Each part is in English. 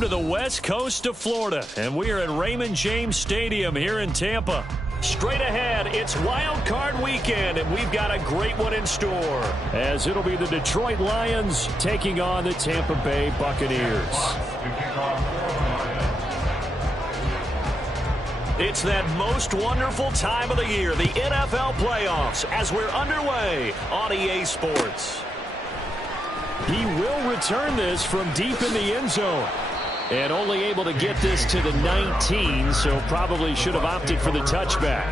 To the west coast of Florida, and we are at Raymond James Stadium here in Tampa. Straight ahead, it's Wild Card Weekend, and we've got a great one in store, as it'll be the Detroit Lions taking on the Tampa Bay Buccaneers. It's that most wonderful time of the year, the NFL playoffs, as we're underway on EA Sports. He will return this from deep in the end zone. And only able to get this to the 19, so probably should have opted for the touchback.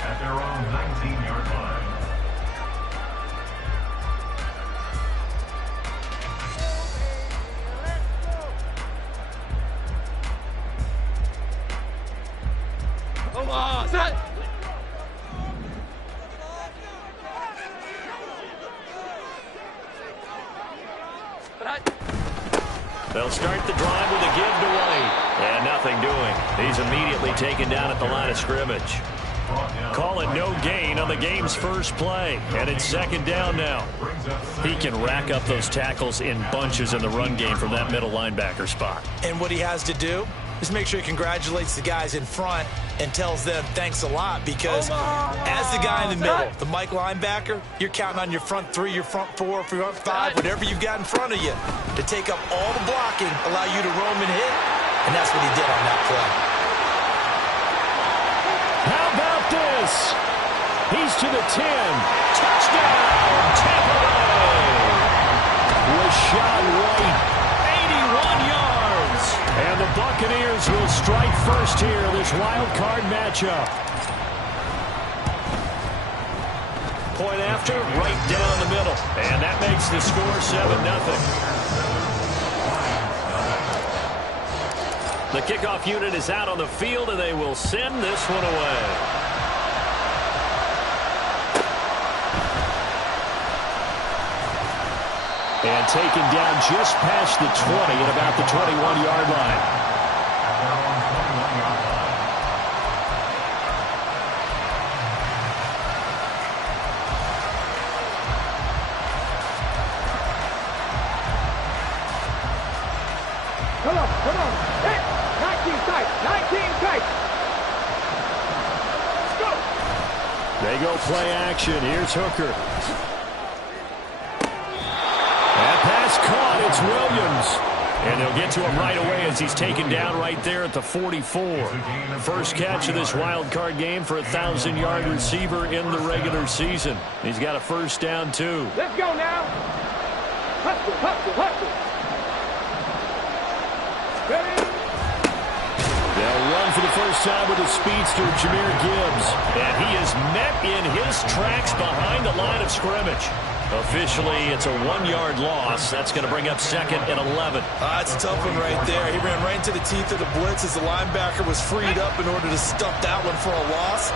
At their own 19-yard line. Come on, set. They'll start the drive with a give to White. And nothing doing. He's immediately taken down at the line of scrimmage. Calling no gain on the game's first play. And it's second down now. He can rack up those tackles in bunches in the run game from that middle linebacker spot. And what he has to do is make sure he congratulates the guys in front and tells them thanks a lot, because as the guy in the middle, the Mike linebacker, you're counting on your front three, your front four, front five, whatever you've got in front of you to take up all the blocking, allow you to roam and hit, and that's what he did on that play. How about this? He's to the 10. Touchdown, Tampa Bay. Rashad White, 81 yards. And the Buccaneers will strike first here in this wild card matchup. Point after, right down the middle. And that makes the score 7-0. The kickoff unit is out on the field, and they will send this one away. And taken down just past the 20 at about the 21-yard line. Come on. Hey, 19 tight. Go. They go play action. Here's Hooker. That pass caught. It's Williams. And they'll get to him right away as he's taken down right there at the 44. First catch of this wild card game for a 1,000-yard receiver in the regular season. He's got a first down, too. Let's go now. Hustle. Ready? They'll run for the first time with a speedster, Jahmyr Gibbs. And he is met in his tracks behind the line of scrimmage. Officially, it's a 1-yard loss. That's going to bring up second and 11. That's a tough one right there. He ran right into the teeth of the blitz as the linebacker was freed up in order to stuff that one for a loss.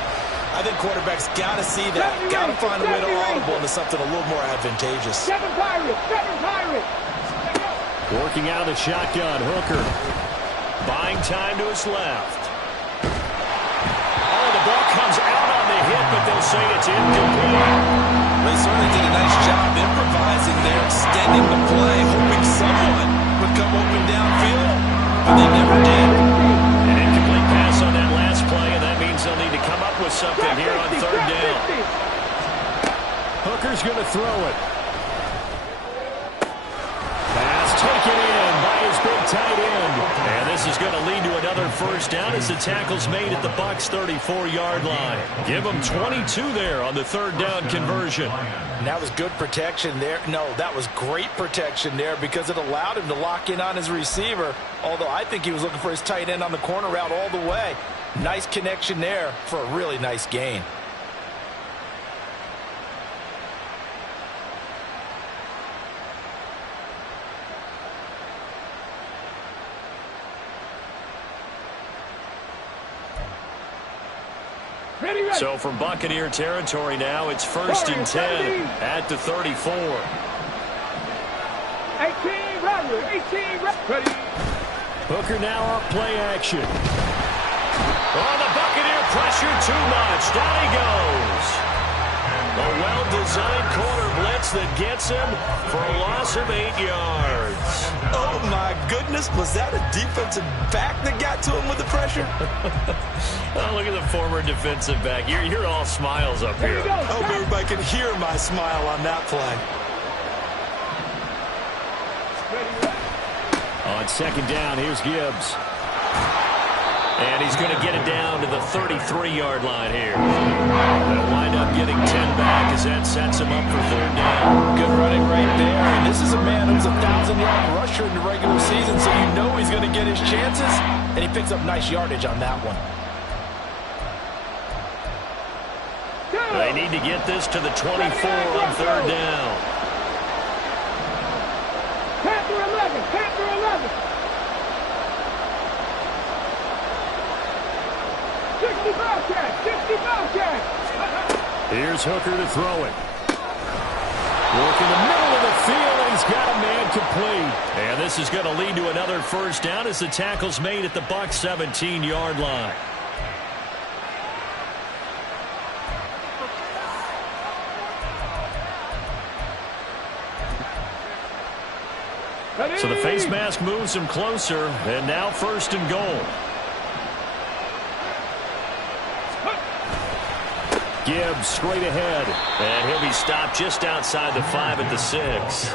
I think quarterbacks got to see that. Got to find a way to audible into something a little more advantageous. Seven Pirates. Working out of the shotgun, Hooker. Buying time to his left. Oh, the ball comes out on the hit, but they'll say it's incomplete. They certainly did a nice job improvising there, extending the play, hoping someone would come open downfield, but they never did. An incomplete pass on that last play, and that means they'll need to come up with something here on third down. Hooker's going to throw it. Pass taken in by his big tight end. And this is going to lead to another first down as the tackle's made at the Bucs' 34-yard line. Give them 22 there on the third down conversion. And that was good protection there. No, that was great protection there because it allowed him to lock in on his receiver, although I think he was looking for his tight end on the corner route all the way. Nice connection there for a really nice gain. So from Buccaneer territory now, it's first and 10 at the 34. 18, ready. Hooker now off play action. Oh, the Buccaneer pressure too much. Down he goes. A well-designed corner blitz that gets him for a loss of 8 yards. Oh, my goodness. Was that a defensive back that got to him with the pressure? Oh, look at the former defensive back. You're all smiles up here. I hope everybody can hear my smile on that play. On second down, here's Gibbs. And he's going to get it down to the 33-yard line here. They'll wind up getting 10 back as that sets him up for third down. Good running right there. And this is a man who's a 1,000-yard rusher in the regular season, so you know he's going to get his chances. And he picks up nice yardage on that one. They need to get this to the 24 on third down. Panther 11, Panther 11. 65 catch, 65 catch. Here's Hooker to throw it. Work in the middle of the field, and he's got a man complete. And this is going to lead to another first down as the tackle's made at the Bucs 17-yard line. So the face mask moves him closer, and now first and goal. Gibbs straight ahead, and he'll be stopped just outside the 5 at the 6.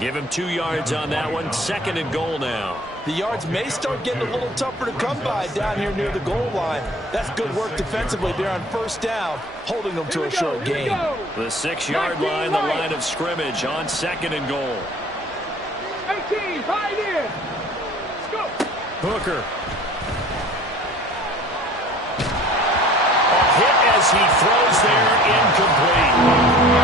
Give him 2 yards on that one. Second and goal now. The yards may start getting a little tougher to come by down here near the goal line. That's good work defensively there on first down, holding them to a short gain. The 6-yard line, the line of scrimmage on second and goal. 18, 5 in. Let's go. Hooker. Hit as he throws there, incomplete.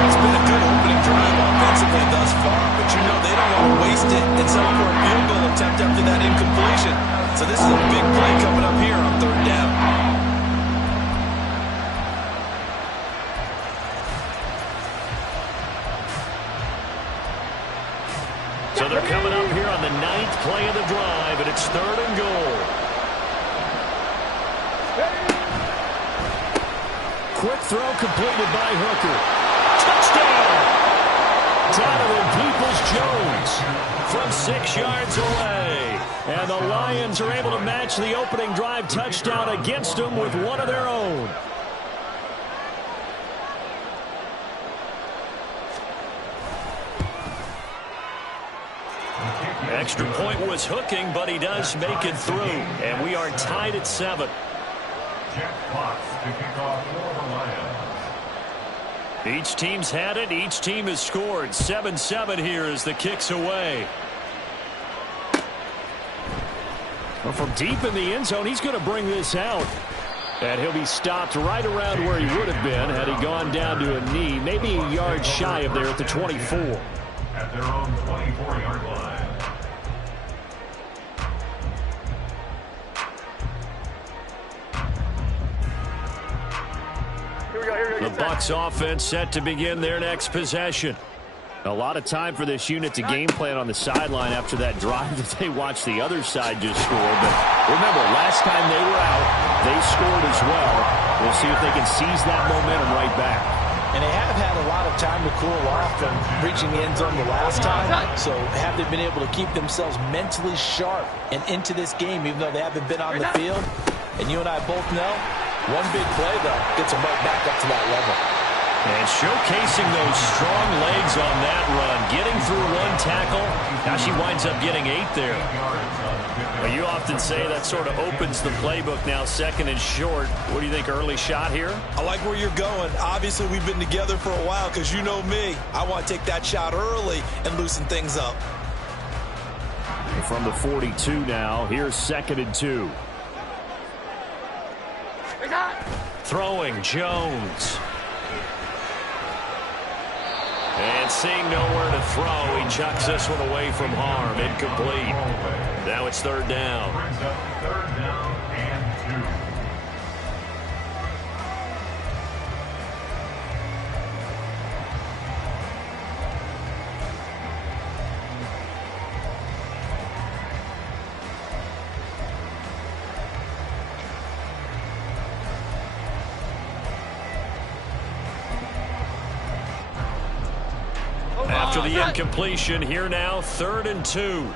It's been a good opening drive offensively thus far, but you know they don't want to waste it and settle for a field goal attempt after that incompletion. So this is a big play coming up here on third down. So they're coming up here on the 9th play of the drive, and it's third and goal. Quick throw completed by Hooker. Touchdown! Donovan Peoples-Jones from 6 yards away. And the Lions are able to match the opening drive touchdown against them with one of their own. Extra point was hooking, but he does make it through. And we are tied at 7. Jeff Potts to kick off for the Lions. Each team's had it. Each team has scored. 7-7 here as the kick's away. Well, from deep in the end zone, he's going to bring this out. And he'll be stopped right around where he would have been had he gone down to a knee, maybe a yard shy of there at the 24. At their own 24-yard line. The Bucs offense set to begin their next possession. A lot of time for this unit to game plan on the sideline after that drive that they watched the other side just score. But remember, last time they were out, they scored as well. We'll see if they can seize that momentum right back. And they have had a lot of time to cool off from reaching the end zone the last time. So have they been able to keep themselves mentally sharp and into this game, even though they haven't been on the field? And you and I both know, one big play, though, gets them right back up to that level. And showcasing those strong legs on that run, getting through one tackle. Now she winds up getting 8 there. Well, you often say that sort of opens the playbook now, second and short. What do you think, early shot here? I like where you're going. Obviously, we've been together for a while because you know me. I want to take that shot early and loosen things up. From the 42 now, here's second and 2. Throwing Jones. And seeing nowhere to throw, he chucks this one away from harm. Incomplete. Now it's third down. Brings up third down and 2. after the incompletion. Here now, 3rd and 2.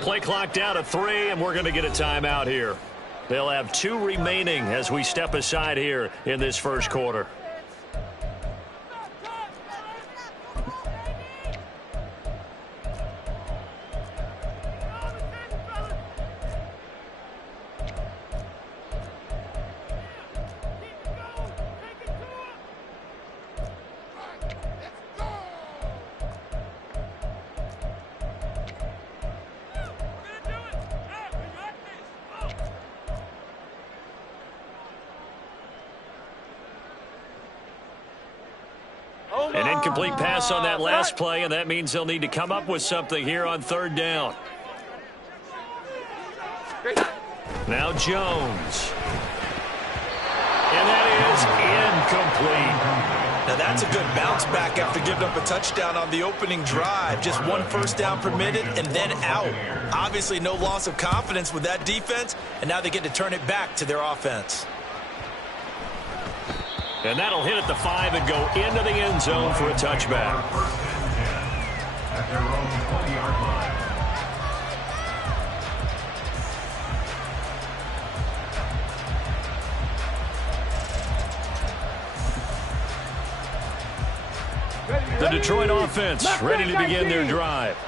Play clock down to 3, and we're going to get a timeout here. They'll have 2 remaining as we step aside here in this first quarter. An incomplete pass on that last play, and that means they'll need to come up with something here on 3rd down. Now Jones. And that is incomplete. Now that's a good bounce back after giving up a touchdown on the opening drive. Just 1 first down permitted and then out. Obviously no loss of confidence with that defense, and now they get to turn it back to their offense. And that'll hit at the 5 and go into the end zone for a touchback. At their own 20-yard line. The Detroit offense ready to begin their drive.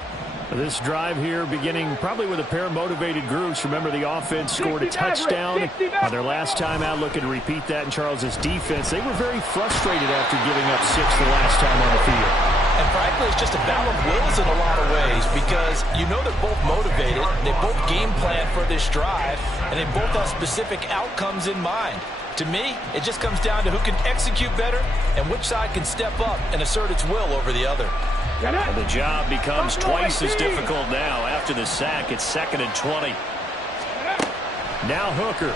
This drive here beginning probably with a pair of motivated groups. Remember, the offense scored a touchdown on their last time out, looking to repeat that in Charles's defense. They were very frustrated after giving up 6 the last time on the field. And frankly, it's just a battle of wills in a lot of ways because you know they're both motivated, they both game plan for this drive, and they both have specific outcomes in mind. To me, it just comes down to who can execute better and which side can step up and assert its will over the other. And the job becomes twice as difficult now. After the sack, it's 2nd and 20. Now Hooker.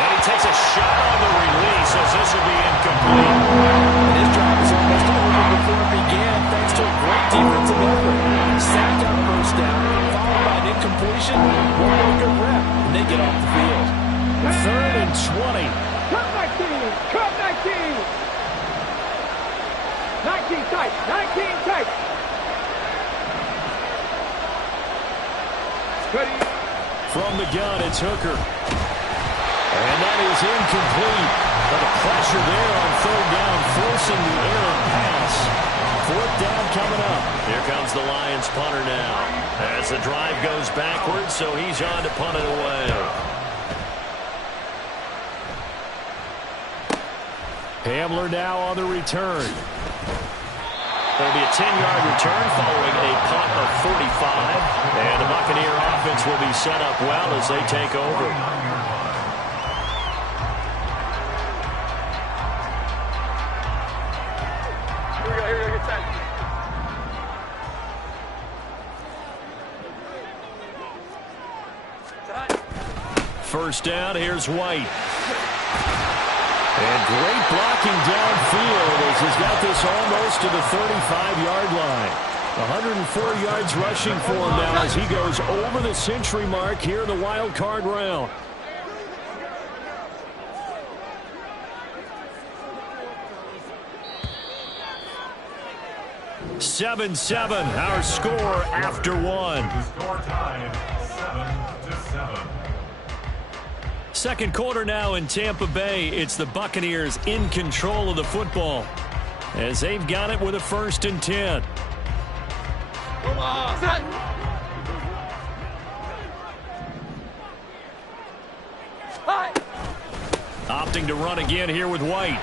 And he takes a shot on the release as this will be incomplete. And his drive was almost over before it began thanks to a great defensive effort. Sacked on first down, followed by an incompletion, one more good rep, and they get off the field. 3rd and 20. Cut 19! Cut 19! 19 tight! 19 tight! From the gun, it's Hooker. And that is incomplete. But the pressure there on 3rd down, forcing the errant pass. 4th down coming up. Here comes the Lions punter now. As the drive goes backwards, so he's on to punt it away. Hamler now on the return. There'll be a 10-yard return following a punt of 45. And the Buccaneer offense will be set up well as they take over. Here we go, get set. First down, here's White. And great blocking downfield as he's got this almost to the 35-yard line. 104 yards rushing for him now as he goes over the century mark here in the wild card round. (7-7) our score after one. The score tied 7-7. Second quarter now in Tampa Bay. It's the Buccaneers in control of the football as they've got it with a 1st and 10. Opting to run again here with White.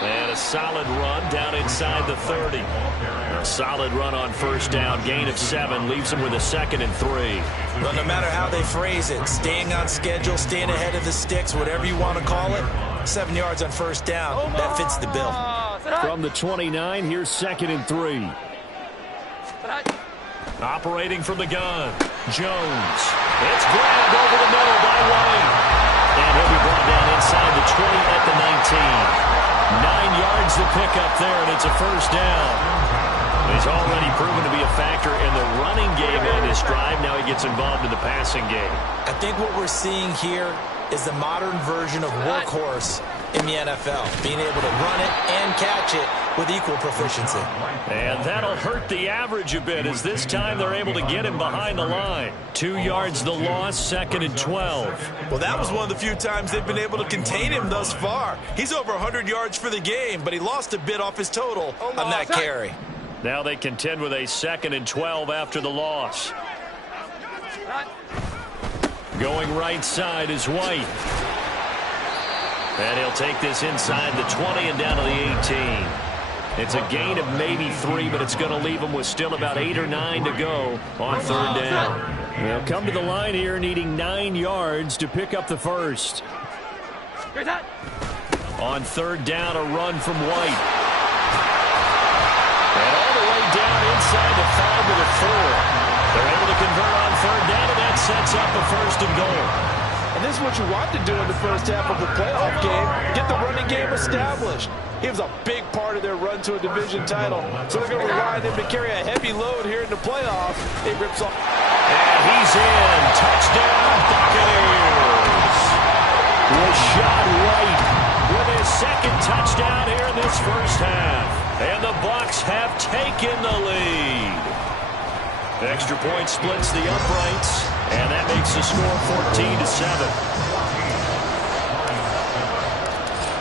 And a solid run down inside the 30. A solid run on first down. Gain of 7 leaves them with a 2nd and 3. But no matter how they phrase it, staying on schedule, staying ahead of the sticks, whatever you want to call it, 7 yards on first down, that fits the bill. From the 29, here's 2nd and 3. Operating from the gun, Jones. It's grabbed over the middle by White. And he'll be brought down inside the 20 at the 19. 9 yards to pick up there, and it's a first down. He's already proven to be a factor in the running game on this drive. Now he gets involved in the passing game. I think what we're seeing here is the modern version of workhorse in the NFL, being able to run it and catch it with equal proficiency. And that'll hurt the average a bit, as this time they're able to get him behind the line. 2 yards the loss, 2nd and 12. Well, that was one of the few times they've been able to contain him thus far. He's over 100 yards for the game, but he lost a bit off his total on that carry. Now they contend with a 2nd and 12 after the loss. Going right side is White. And he'll take this inside the 20 and down to the 18. It's a gain of maybe 3, but it's going to leave them with still about 8 or 9 to go on 3rd down. They'll come to the line here needing 9 yards to pick up the first. On 3rd down, a run from White. And all the way down inside the 5 to the 4. They're able to convert on 3rd down, and that sets up a 1st and goal. And this is what you want to do in the first half of a playoff game. Get the running game established. He was a big part of their run to a division title. So they're going to rely on him to carry a heavy load here in the playoffs. It rips off. And he's in. Touchdown, Buccaneers. Rashad White with his 2nd touchdown here in this first half. And the Bucs have taken the lead. Extra point splits the uprights, and that makes the score 14-7.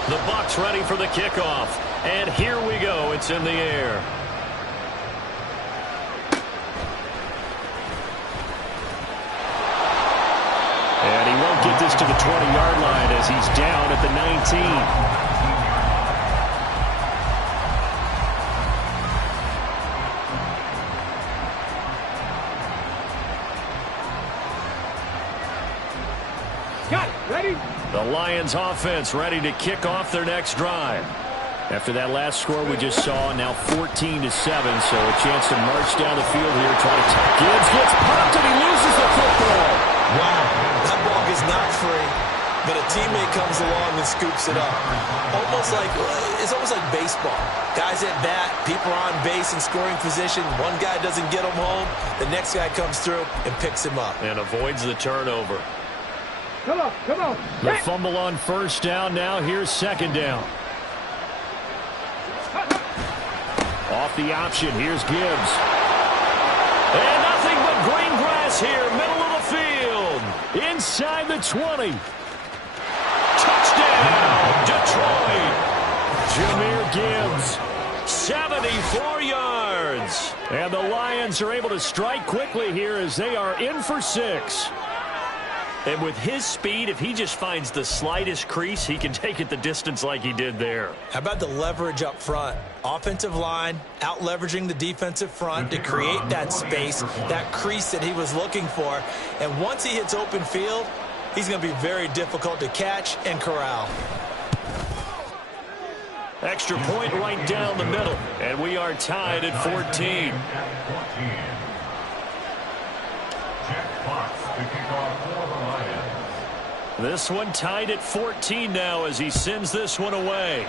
The Bucs ready for the kickoff, and here we go. It's in the air. And he won't get this to the 20-yard line as he's down at the 19. The Lions offense ready to kick off their next drive. After that last score we just saw, now 14-7, so a chance to march down the field here, try to tuck. Gibbs gets popped and he loses the football. Wow, that ball is not free, but a teammate comes along and scoops it up. It's almost like baseball. Guys at bat, people are on base in scoring position. One guy doesn't get him home, the next guy comes through and picks him up. And avoids the turnover. Come on, come on. The fumble on 1st down. Now here's 2nd down. Off the option, here's Gibbs. And nothing but green grass here, middle of the field. Inside the 20. Touchdown, Detroit. Jahmyr Gibbs. 74 yards. And the Lions are able to strike quickly here as they are in for 6. And with his speed, if he just finds the slightest crease, he can take it the distance like he did there. How about the leverage up front? Offensive line out leveraging the defensive front to create that space, that crease that he was looking for. And once he hits open field, he's going to be very difficult to catch and corral. Extra point right down the middle. And we are tied at 14. This one tied at 14 now as he sends this one away.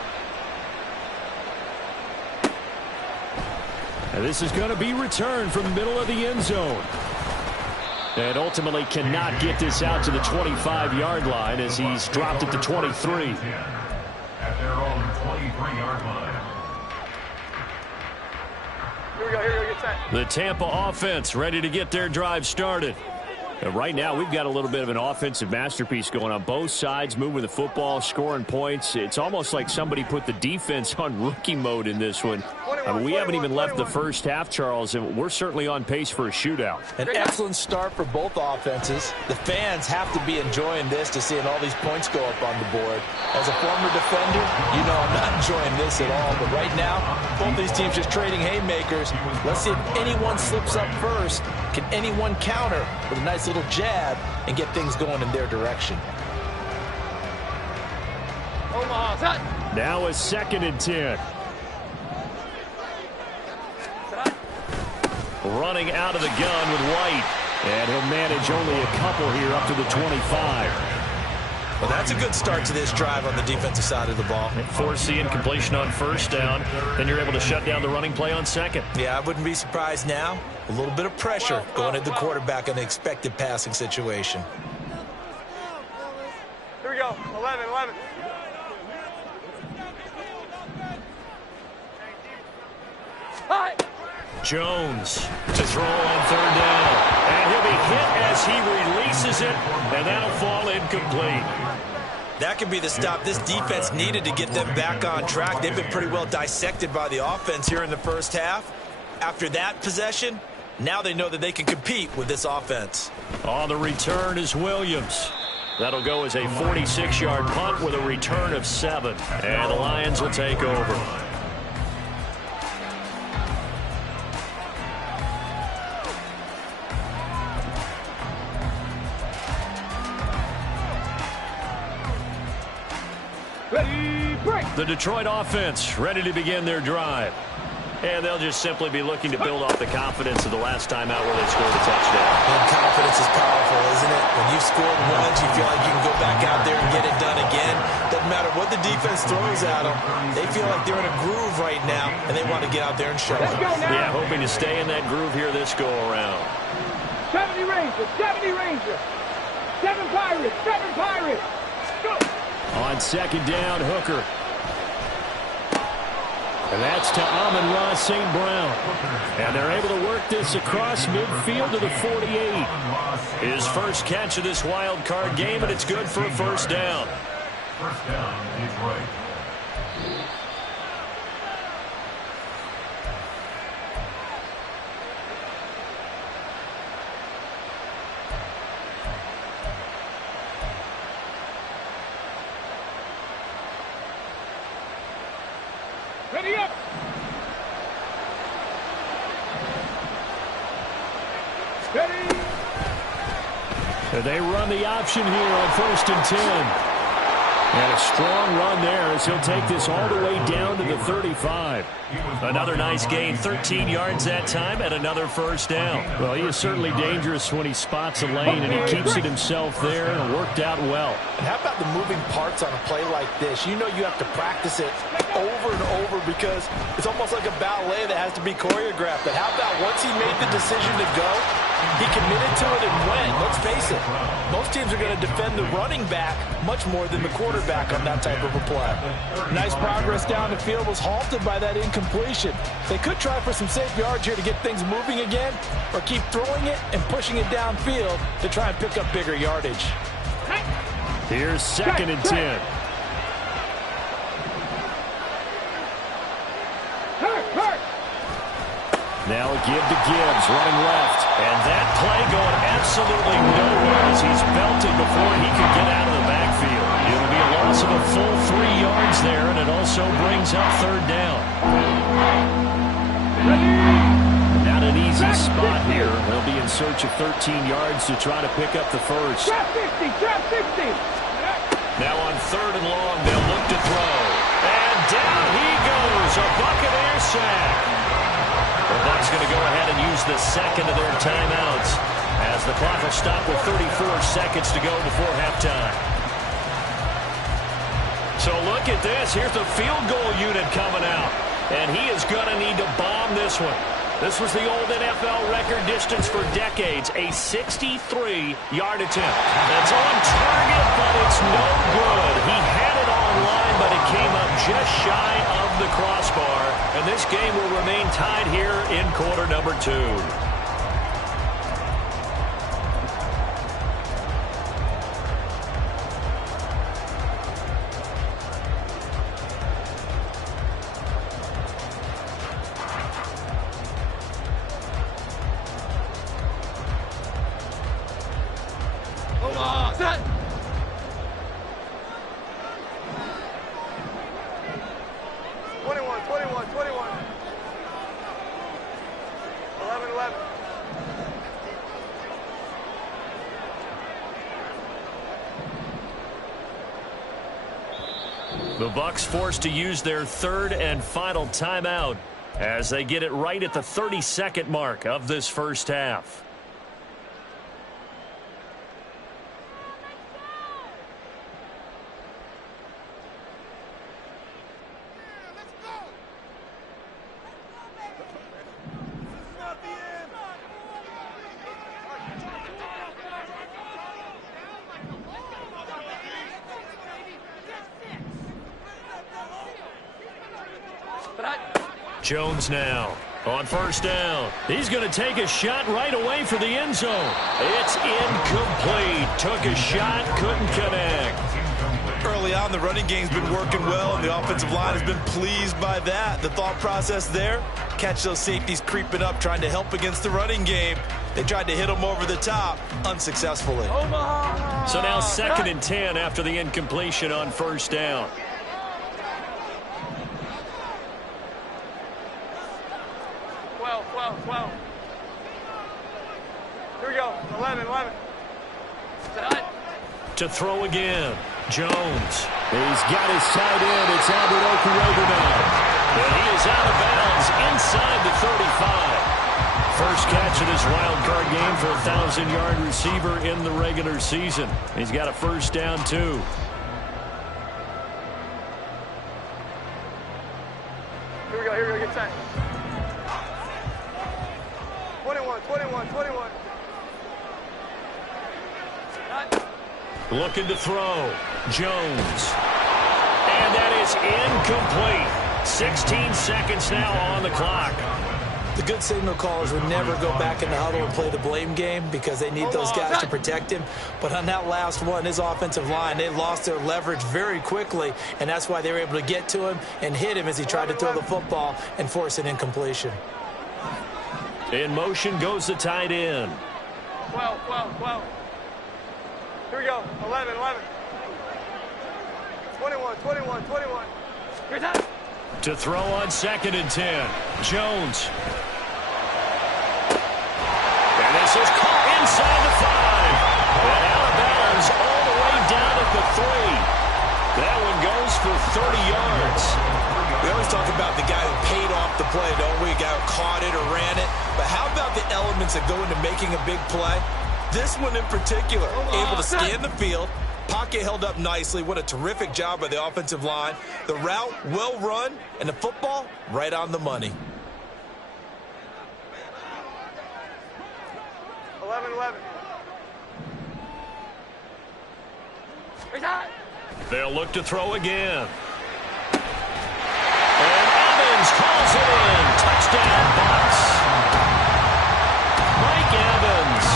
And this is going to be returned from the middle of the end zone. And ultimately cannot get this out to the 25-yard line as he's dropped at the 23. At their own 23-yard line. Here we go, get set. The Tampa offense ready to get their drive started. And right now, we've got a little bit of an offensive masterpiece going on. Both sides moving the football, scoring points. It's almost like somebody put the defense on rookie mode in this one. I mean, we haven't even left the first half, Charles, and we're certainly on pace for a shootout. An excellent start for both offenses. The fans have to be enjoying this to seeing all these points go up on the board. As a former defender, you know I'm not enjoying this at all. But right now, both these teams just trading haymakers. Let's see if anyone slips up first. Can anyone counter with a nice little jab and get things going in their direction? Now a 2nd and 10. Running out of the gun with White. And he'll manage only a couple here up to the 25. Well, that's a good start to this drive on the defensive side of the ball. Forcing incompletion on first down. Then you're able to shut down the running play on second. Yeah, I wouldn't be surprised now. A little bit of pressure going at the quarterback in an expected passing situation. Here we go. 11. Hi. Jones to throw on third down. And he'll be hit as he releases it, and that'll fall incomplete. That could be the stop this defense needed to get them back on track. They've been pretty well dissected by the offense here in the first half. After that possession, now they know that they can compete with this offense. On the return is Williams. That'll go as a 46-yard punt with a return of 7. And the Lions will take over. Ready, break. The Detroit offense ready to begin their drive. And they'll just simply be looking to build off the confidence of the last time out where they scored a touchdown. And confidence is powerful, isn't it? When you've scored once, you feel like you can go back out there and get it done again. Doesn't matter what the defense throws at them. They feel like they're in a groove right now, and they want to get out there and show it. Let's go now. Yeah, hoping to stay in that groove here this go-around. 70 Rangers. 7 Pirates. Go. On second down, Hooker. And that's to Amon-Ra St. Brown. And they're able to work this across midfield to the 48. His first catch of this wild card game, and it's good for a first down. First down, Detroit. Ready up. Ready. And they run the option here on 1st and 10. And a strong run there as he'll take this all the way down to the 35. Another nice gain, 13 yards that time, and another first down. Well, he is certainly dangerous when he spots a lane, and he keeps it himself there, and worked out well. And how about the moving parts on a play like this? You know you have to practice it over and over because it's almost like a ballet that has to be choreographed. But how about once he made the decision to go, he committed to it and went. Let's face it, most teams are going to defend the running back much more than the quarterback on that type of a play. Nice progress down the field was halted by that incompletion. They could try for some safe yards here to get things moving again, or keep throwing it and pushing it downfield to try and pick up bigger yardage. Here's 2nd and 10. Now a give to Gibbs, running left. And that play going absolutely nowhere as he's belted before he could get out of the backfield. It'll be a loss of a full 3 yards there, and it also brings up 3rd down. Not an easy spot here. They'll be in search of 13 yards to try to pick up the first. Trap 60. Now on 3rd and long, they'll look to throw. And down he goes, a Buccaneer sack. The Bucs going to go ahead and use the second of their timeouts as the clock will stop with 34 seconds to go before halftime. So look at this. Here's the field goal unit coming out. And he is going to need to bomb this one. This was the old NFL record distance for decades, a 63-yard attempt. That's on target, but it's no good. He had it online, but it came up just shy of the crossbar. And this game will remain tied here in quarter number 2. Set. 21. 11. The Bucs forced to use their 3rd and final timeout as they get it right at the 32nd mark of this first half. Jones now on first down. He's going to take a shot right away for the end zone. It's incomplete. Took a shot, couldn't connect. Early on, the running game's been working well, and the offensive line has been pleased by that. The thought process there, catch those safeties creeping up, trying to help against the running game. They tried to hit them over the top, unsuccessfully. So now 2nd and 10 after the incompletion on first down. Well. Here we go. 11. To throw again. Jones. He's got his tight end. It's Albert Okuroba now. And he is out of bounds inside the 35. First catch of this wild card game for a 1,000-yard receiver in the regular season. He's got a first down, too. Here we go. Get set. 21. Looking to throw. Jones. And that is incomplete. 16 seconds now on the clock. The good signal callers would never go back in the huddle and play the blame game because they need those guys to protect him. But on that last one, his offensive line, they lost their leverage very quickly, and that's why they were able to get to him and hit him as he tried to throw the football and force an incompletion. In motion goes the tight end. 12. Here we go. 11. 21. Here's that. To throw on 2nd and 10. Jones. And this is caught inside the 5. And out of bounds all the way down at the 3. That one goes for 30 yards. We always talk about the guy who paid off the play, don't we? A guy who caught it or ran it. But how about the elements that go into making a big play? This one in particular, able to scan the field, pocket held up nicely. What a terrific job by the offensive line. The route, well run, and the football, right on the money. 11. Here's that. They'll look to throw again. And Evans calls it in. Touchdown, Bucs. Mike Evans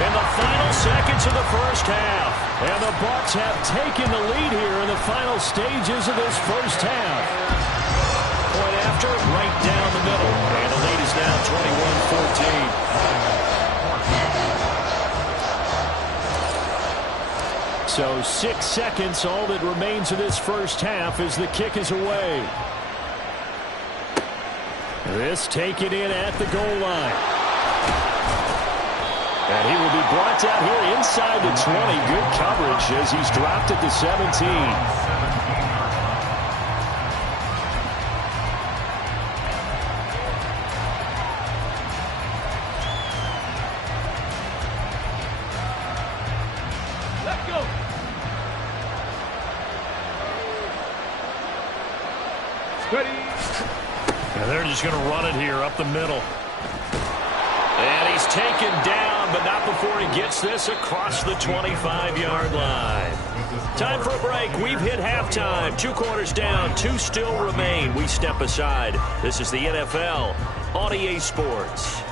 in the final seconds of the first half. And the Bucs have taken the lead here in the final stages of this first half. Point after, right down the middle. And the lead is now 21-14. So 6 seconds, all that remains of this first half as the kick is away. This taken in at the goal line. And he will be brought down here inside the 20. Good coverage as he's dropped at the 17. They're just going to run it here up the middle. And he's taken down, but not before he gets this across the 25-yard line. Time for a break. We've hit halftime. 2 quarters down, 2 still remain. We step aside. This is the NFL on EA Sports.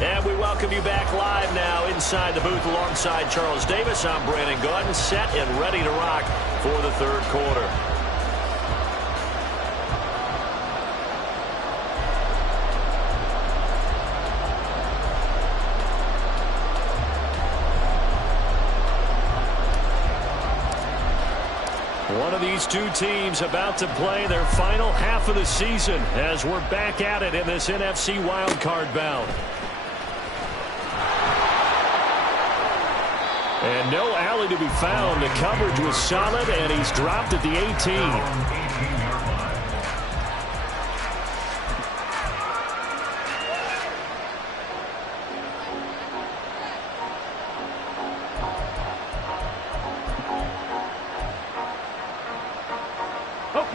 And we welcome you back live now inside the booth alongside Charles Davis. I'm Brandon Gaudin, set and ready to rock for the third quarter. One of these two teams about to play their final half of the season as we're back at it in this NFC wildcard bout. And no alley to be found. The coverage was solid, and he's dropped at the 18.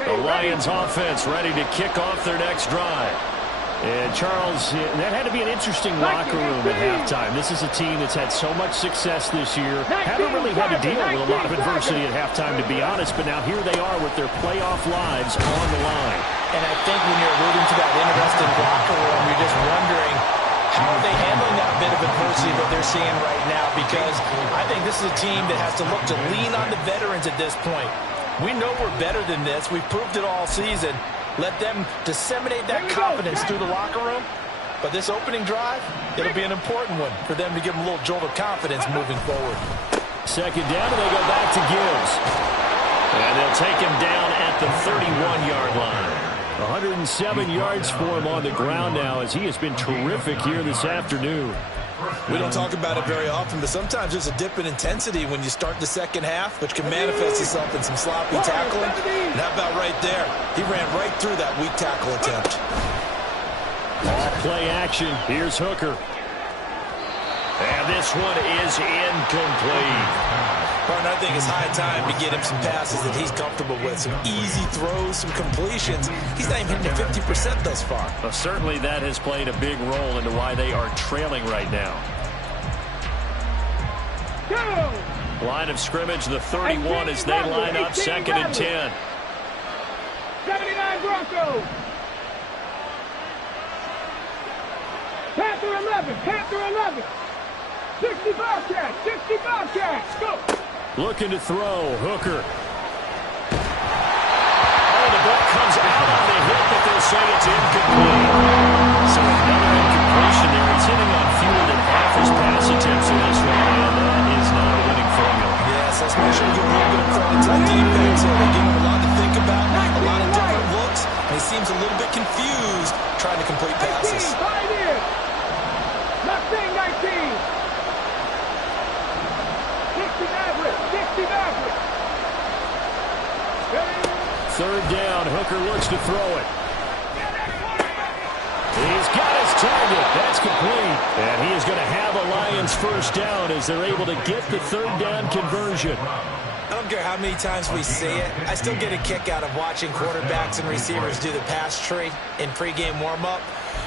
The Lions offense ready to kick off their next drive. And Charles, that had to be an interesting locker room at halftime. This is a team that's had so much success this year. Haven't really had to deal with a lot of adversity at halftime, to be honest. But now here they are with their playoff lives on the line. And I think when you're alluding to that interesting locker room, you're just wondering, how are they handling that bit of adversity that they're seeing right now? Because I think this is a team that has to look to lean on the veterans at this point. We know we're better than this. We've proved it all season. Let them disseminate that confidence through the locker room. But this opening drive, it'll be an important one for them to give them a little jolt of confidence moving forward. Second down, and they go back to Gibbs. And they'll take him down at the 31-yard line. 107 yards for him on the ground now, as he has been terrific here this afternoon. We don't talk about it very often, but sometimes there's a dip in intensity when you start the second half, which can manifest itself in some sloppy tackling. And how about right there? He ran right through that weak tackle attempt. All play action. Here's Hooker. And this one is incomplete. Partner, I think it's high time to get him some passes that he's comfortable with. Some easy throws, some completions. He's not even hitting 50% thus far. Well, certainly that has played a big role into why they are trailing right now. Go! Line of scrimmage, the 31 as they line up, 2nd and 10. 79 Broncos. Panther 11, Panther 11. 60 Bobcats, 60 Bobcats. Go! Looking to throw. Hooker. Oh, the ball comes out on the hit, but they'll say it's incomplete. So another incompletion there. He's hitting on fewer than half his pass attempts in this one, and that is not a winning formula. Yes, let's make sure we give a little bit of credit to the defense here. They give him a lot to think about, a lot of different looks, and he seems a little bit confused trying to complete passes. 19. 60 Maverick. Third down. Hooker looks to throw it. He's got his target. That's complete. And he is going to have a Lions first down as they're able to get the third down conversion. I don't care how many times we see it. I still get a kick out of watching quarterbacks and receivers do the pass tree in pregame warm-up.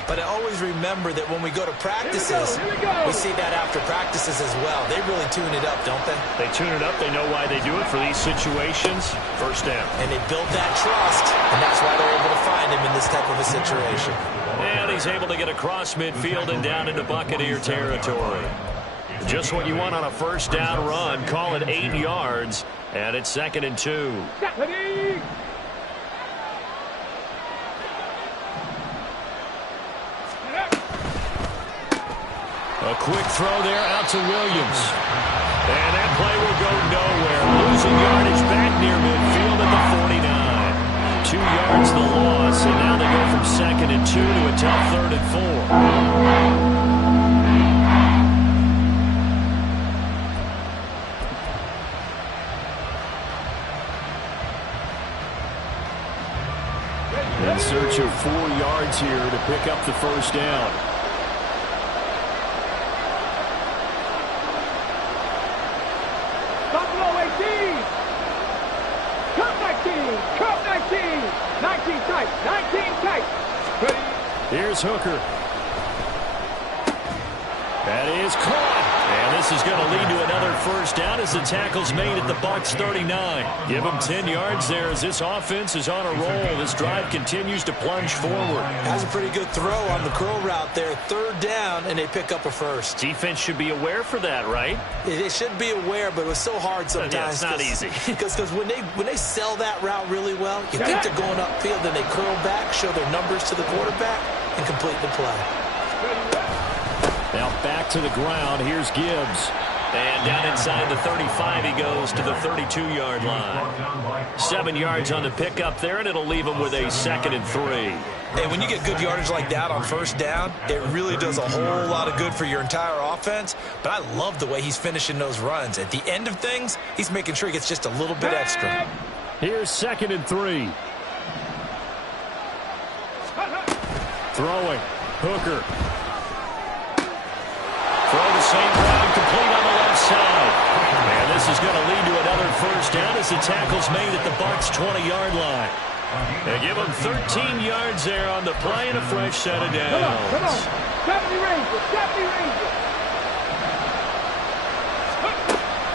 But I always remember that when we go to practices, we see that after practices as well. They really tune it up, don't they? They tune it up. They know why they do it for these situations. First down. And they build that trust, and that's why they're able to find him in this type of a situation. And he's able to get across midfield and down into Buccaneer territory. Just what you want on a first down run. Call it 8 yards, and it's 2nd and 2. A quick throw there out to Williams. And that play will go nowhere. Losing yardage back near midfield at the 49. 2 yards the loss, and now they go from 2nd and 2 to a tough 3rd and 4. In search of 4 yards here to pick up the first down. Buffalo 18. Cup 19. Cup 19. 19 tight. 19 tight. Here's Hooker. That is caught. And this is going to lead to another first down as the tackle's made at the Bucs 39. Give them 10 yards there as this offense is on a roll. This drive continues to plunge forward. Has a pretty good throw on the curl route there. 3rd down, and they pick up a first. Defense should be aware for that, right? They should be aware, but it was so hard sometimes. Yeah, it's not easy. Because when they sell that route really well, you think they're going upfield, then they curl back, show their numbers to the quarterback, and complete the play. Now back to the ground. Here's Gibbs. And down inside the 35, he goes to the 32-yard line. 7 yards on the pickup there, and it'll leave him with a 2nd and 3. Hey, when you get good yardage like that on first down, it really does a whole lot of good for your entire offense. But I love the way he's finishing those runs. At the end of things, he's making sure he gets just a little bit extra. Here's 2nd and 3. Throwing. Hooker. Throw to St. Brown, complete on the left side. And this is going to lead to another first down as the tackle's made at the Bucs 20-yard line. They give him 13 yards there on the play and a fresh set of downs. Come on. 70 Rangers. 70 Rangers.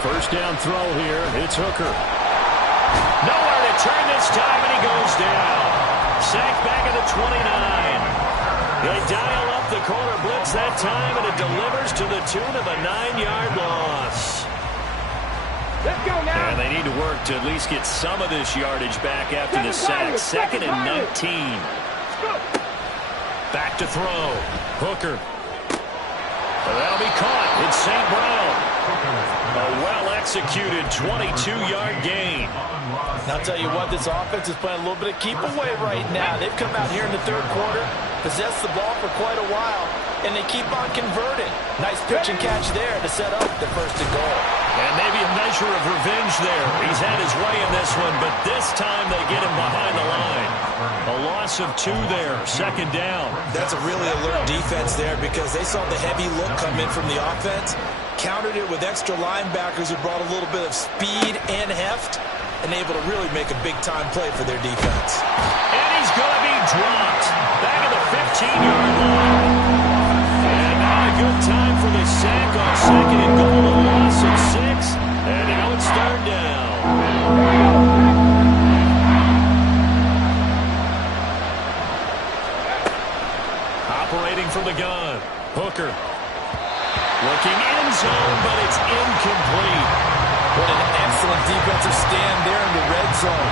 First down throw here. It's Hooker. Nowhere to turn this time, and he goes down. Sacked back at the 29. They dial up the corner blitz that time, and it delivers to the tune of a 9-yard loss. Let's go now. And they need to work to at least get some of this yardage back after the sack. Second and 19. Back to throw. Hooker. That'll be caught. It's St. Brown. A well-executed 22-yard gain. And I'll tell you what, this offense is playing a little bit of keep away right now. They've come out here in the third quarter, possessed the ball for quite a while, and they keep on converting. Nice pitch and catch there to set up the first and goal. And maybe a measure of revenge there. He's had his way in this one, but this time they get him behind the line. A loss of 2 there, second down. That's a really alert defense there because they saw the heavy look come in from the offense, countered it with extra linebackers who brought a little bit of speed and heft, and able to really make a big-time play for their defense. And he's going to be dropped back at the 15-yard line. And not a good time for the sack on second and goal. A loss of 6, and now it's third down. Operating from the gun, Hooker. Looking end zone, but it's incomplete. What an excellent defensive stand there in the red zone.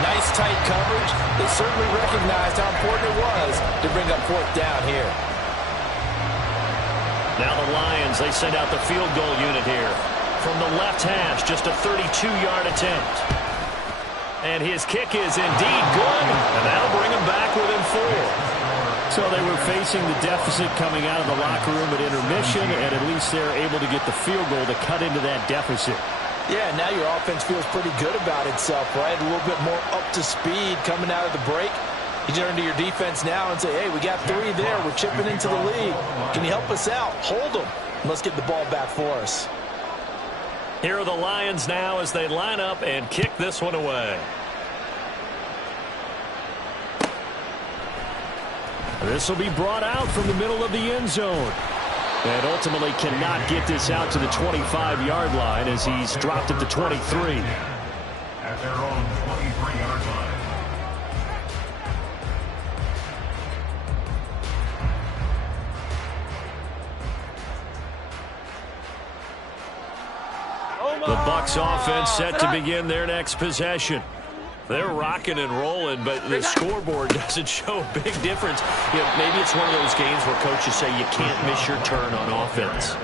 Nice tight coverage. They certainly recognized how important it was to bring up fourth down here. Now the Lions, they send out the field goal unit here. From the left hash, just a 32-yard attempt. And his kick is indeed good, and that'll bring him back within 4. So they were facing the deficit coming out of the locker room at intermission, and at least they're able to get the field goal to cut into that deficit. Yeah, now your offense feels pretty good about itself, right? A little bit more up to speed coming out of the break. You turn to your defense now and say, hey, we got 3 there. We're chipping into the lead. Can you help us out? Hold them. Let's get the ball back for us. Here are the Lions now as they line up and kick this one away. This will be brought out from the middle of the end zone. And ultimately cannot get this out to the 25-yard line as he's dropped at the 23. At their own 23-yard line. The Bucs offense set to begin their next possession. They're rocking and rolling, but the scoreboard doesn't show a big difference. You know, maybe it's one of those games where coaches say you can't miss your turn on offense.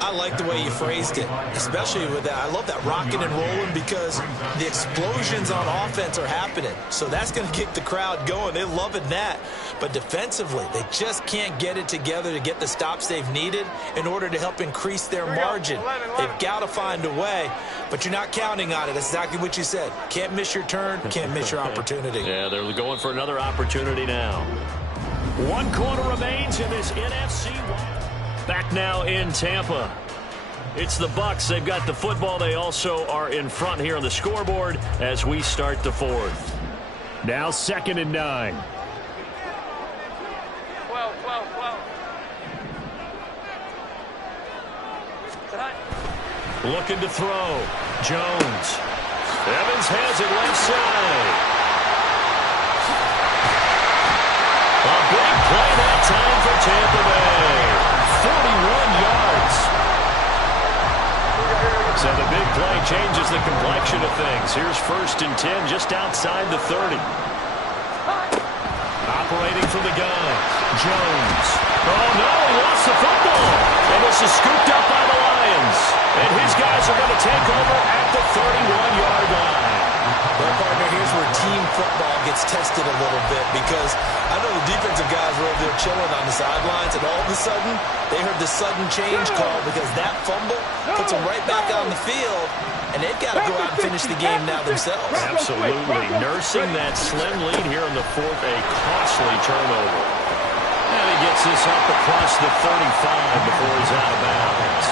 I like the way you phrased it, especially with that. I love that rocking and rolling because the explosions on offense are happening. So that's going to get the crowd going. They're loving that. But defensively, they just can't get it together to get the stops they've needed in order to help increase their margin. They've got to find a way, but you're not counting on it. That's exactly what you said. Can't miss your turn, can't miss your opportunity. Yeah, they're going for another opportunity now. 1 quarter remains in this NFC. Back now in Tampa. It's the Bucs. They've got the football. They also are in front here on the scoreboard as we start the 4th. Now 2nd and 9. Looking to throw. Jones. Evans has it left side. A big play that time for Tampa Bay. 41 yards. So the big play changes the complexion of things. Here's 1st and 10 just outside the 30. Operating from the gun. Jones. Oh, no, he lost the football. And this is scooped up by the Lions. And his guys are going to take over at the 31-yard line. Well, partner, here's where team football gets tested a little bit because I know the defensive guys were over there chilling on the sidelines, and all of a sudden, they heard the sudden change call because that fumble puts them right back on the field, and they've got to go out and finish the game now themselves. Absolutely. Nursing that slim lead here in the 4th, a costly turnover. And he gets this up across the 35 before he's out of bounds.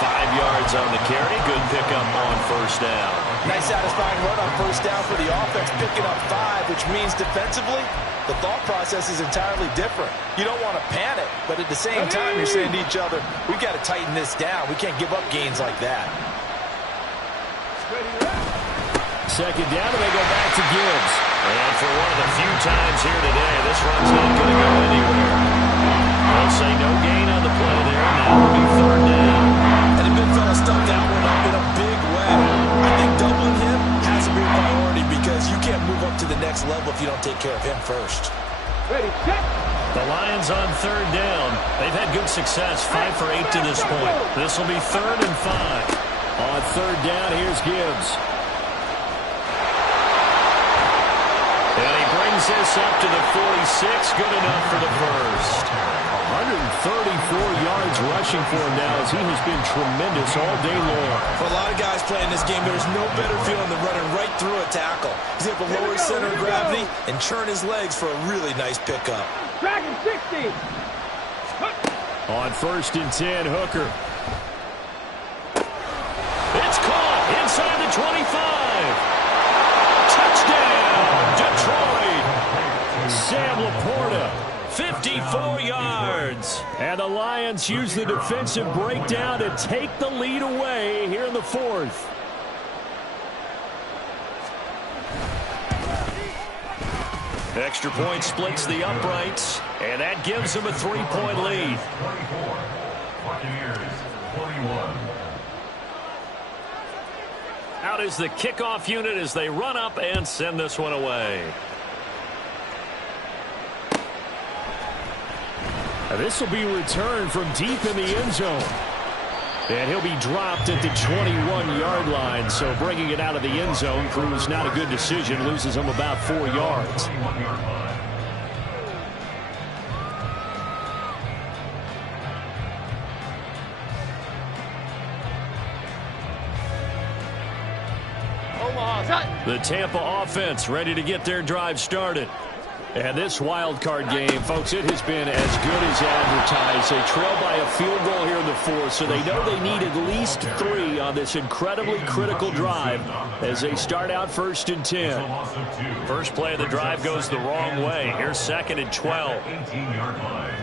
5 yards on the carry. Good pickup on first down. Nice satisfying run on first down for the offense, picking up 5, which means defensively, the thought process is entirely different. You don't want to panic, but at the same time, you're saying to each other, we've got to tighten this down. We can't give up gains like that. Second down, and they go back to Gibbs. And for one of the few times here today, this run's not going to go anywhere. They'll say no gain on the play there. Now it'll be third down. And the big fella stuffed that one up in a big way. I think doubling him has to be a priority because you can't move up to the next level if you don't take care of him first. Ready, set. The Lions on third down. They've had good success, 5 for 8 to this point. This will be 3rd and 5. On third down, here's Gibbs. And he brings this up to the 46. Good enough for the first. 134 yards rushing for him now as he has been tremendous all day long. For a lot of guys playing this game, there's no better feeling than running right through a tackle. He's able to lower his center of gravity and churn his legs for a really nice pickup. Dragon 60. On 1st and 10, Hooker. It's caught inside the 25. Touchdown, Detroit. Sam Laporta. 54 yards. And the Lions use the defensive breakdown to take the lead away here in the 4th. Extra point splits the uprights, and that gives them a 3-point lead. 24. Buccaneers, 41. Out is the kickoff unit as they run up and send this one away. This will be returned from deep in the end zone. And he'll be dropped at the 21-yard line. So bringing it out of the end zone proves not a good decision. Loses him about 4 yards. 21-yard line. The Tampa offense ready to get their drive started. And this wild card game, folks, it has been as good as advertised. They trail by a field goal here in the 4th, so they know they need at least 3 on this incredibly critical drive as they start out 1st and 10. First play of the drive goes the wrong way. Here's 2nd and 12. 18-yard line.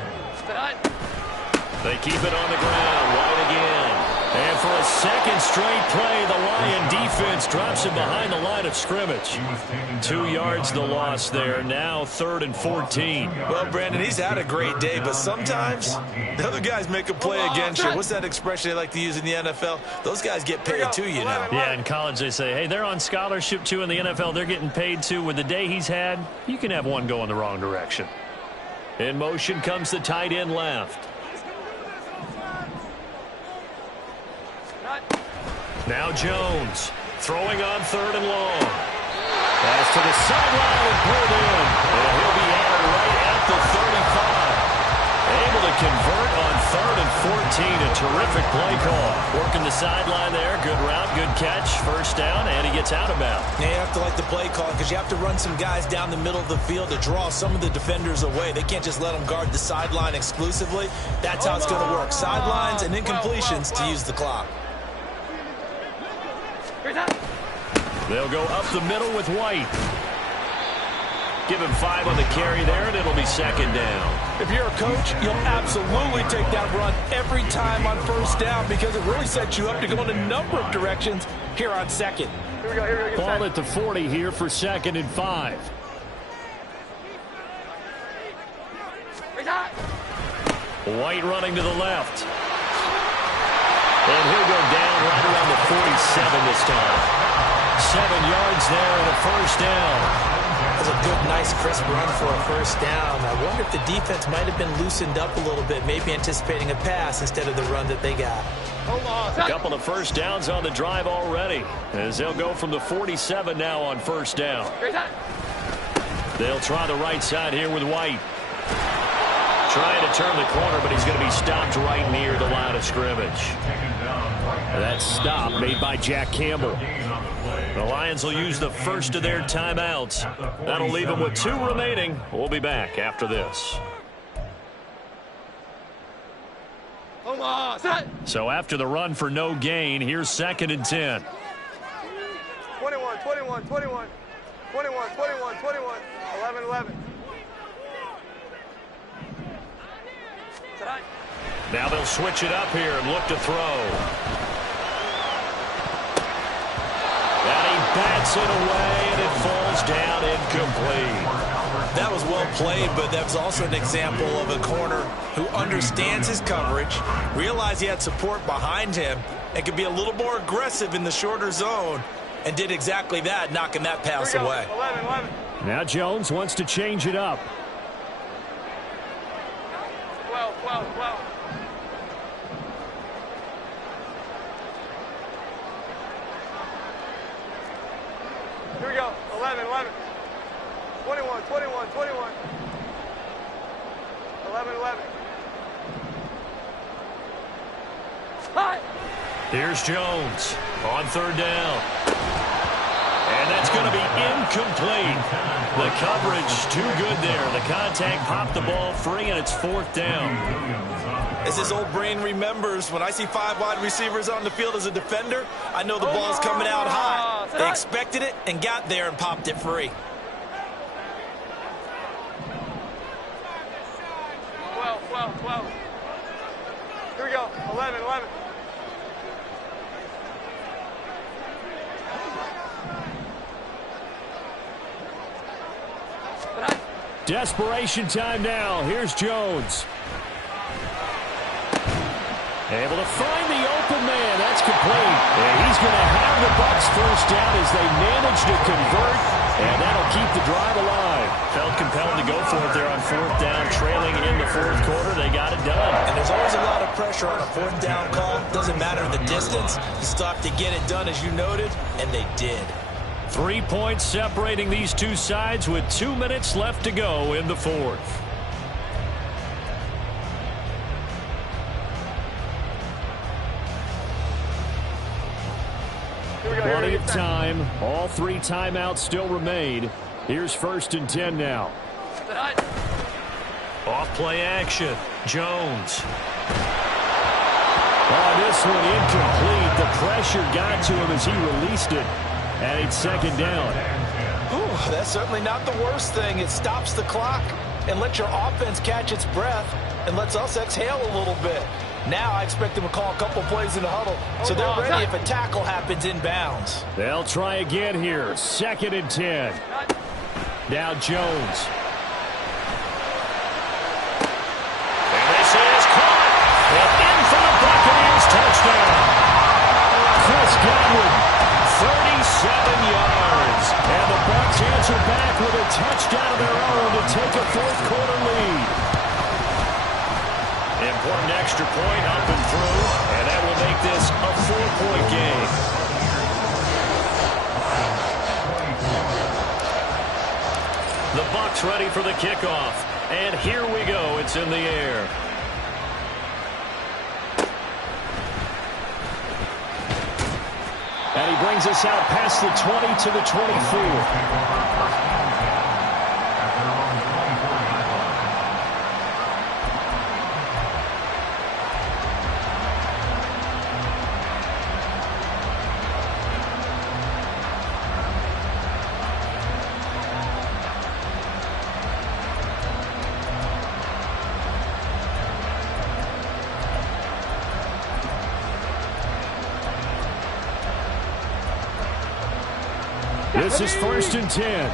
They keep it on the ground. Wide again. And for a second straight play, the Lion defense drops him behind the line of scrimmage. 2 yards the loss there. Now 3rd and 14. Well, Brandon, he's had a great day, but sometimes the other guys make a play against you. What's that expression they like to use in the NFL? Those guys get paid too, you know. Yeah, in college they say, hey, they're on scholarship too. In the NFL, they're getting paid too. With the day he's had, you can have one go in the wrong direction. In motion comes the tight end left. Now Jones throwing on 3rd and long. Pass to the sideline and pulled in. And he'll be out right at the 35. Able to convert on 3rd and 14. A terrific play call. Working the sideline there. Good route, good catch. First down, and he gets out of bounds. Now you have to like the play call because you have to run some guys down the middle of the field to draw some of the defenders away. They can't just let them guard the sideline exclusively. That's how it's going to work. Sidelines and incompletions to use the clock. They'll go up the middle with White. Give him 5 on the carry there, and it'll be 2nd down. If you're a coach, you'll absolutely take that run every time on first down because it really sets you up to go in a number of directions here on 2nd. Ball at the 40 here for 2nd and 5. White running to the left. And he'll go down right around the 47 this time. 7 yards there and a first down. That's a good, nice, crisp run for a first down. I wonder if the defense might have been loosened up a little bit, maybe anticipating a pass instead of the run that they got. A couple of first downs on the drive already, as they'll go from the 47 now on first down. They'll try the right side here with White. Trying to turn the corner, but he's going to be stopped right near the line of scrimmage. That stop made by Jack Campbell. The Lions will use the first of their timeouts. That'll leave them with 2 remaining. We'll be back after this. So after the run for no gain, here's 2nd and 10. 21, 21, 21, 21, 21, 21, 11, 11. Now they'll switch it up here and look to throw. And he bats it away, and it falls down incomplete. That was well played, but that was also an example of a corner who understands his coverage, realized he had support behind him, and could be a little more aggressive in the shorter zone, and did exactly that, knocking that pass away. 11, 11. Now Jones wants to change it up. 12, 12, 12. Here we go. 11, 11. 21, 21, 21. 11, 11. Hi. Here's Jones on 3rd down. And that's going to be incomplete. The coverage too good there. The contact popped the ball free, and it's 4th down. As his old brain remembers, when I see 5 wide receivers on the field as a defender, I know the ball's coming out hot. They expected it and got there and popped it free. 12, 12, 12. Here we go. 11, 11. Desperation time now. Here's Jones. Able to find the open man. That's complete. And he's going to have the Bucs 1st down as they manage to convert, and that'll keep the drive alive. Felt compelled to go for it there on 4th down, trailing in the 4th quarter. They got it done. And there's always a lot of pressure on a 4th down call. Doesn't matter the distance. You still have to get it done, as you noted, and they did. 3 points separating these two sides with 2 minutes left to go in the 4th. Plenty of time. All 3 timeouts still remain. Here's 1st and 10 now. Off play action. Jones. Oh, this one incomplete. The pressure got to him as he released it. And it's 2nd down. Ooh, that's certainly not the worst thing. It stops the clock and lets your offense catch its breath and lets us exhale a little bit. Now I expect them to call a couple plays in the huddle, so they're ready if a tackle happens inbounds. They'll try again here. 2nd and 10. Now Jones. And they say it's caught. And in for the Buccaneers touchdown. Chris Godwin. 37 yards. And the Bucs answer back with a touchdown of their own to take a 4th quarter lead. Important extra point up and through, and that will make this a 4-point game. The Bucs ready for the kickoff, and here we go. It's in the air. And he brings us out past the 20 to the 24. This is 1st and 10.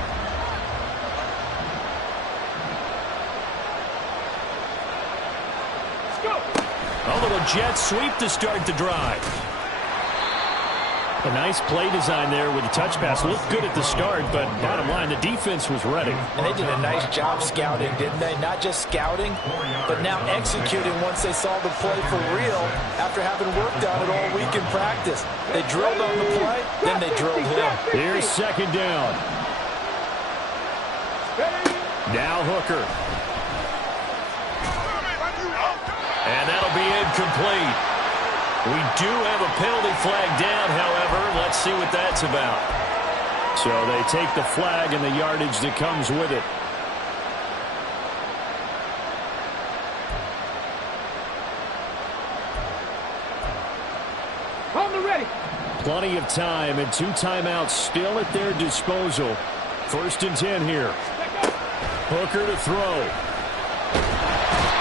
A little jet sweep to start the drive. A nice play design there with the touch pass. Looked good at the start, but bottom line, the defense was ready. And they did a nice job scouting, didn't they? Not just scouting, but now executing once they saw the play for real after having worked on it all week in practice. They drilled on the play, then they drilled him. Here's 2nd down. Now Hooker. And that'll be incomplete. We do have a penalty flag down, however. Let's see what that's about. So they take the flag and the yardage that comes with it. Plenty of time and 2 timeouts still at their disposal. 1st and 10 here. Hooker to throw.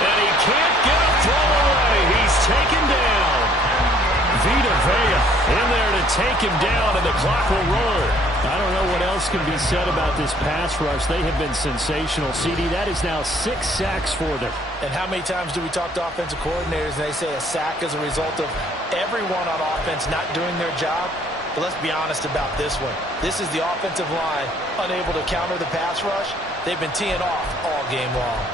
And he can't get a throw away. He's taken down. Vita Vea in there to take him down, and the clock will roll. I don't know what else can be said about this pass rush. They have been sensational. CD, that is now 6 sacks for them. And how many times do we talk to offensive coordinators and they say a sack is a result of everyone on offense not doing their job? But let's be honest about this one. This is the offensive line unable to counter the pass rush. They've been teeing off all game long.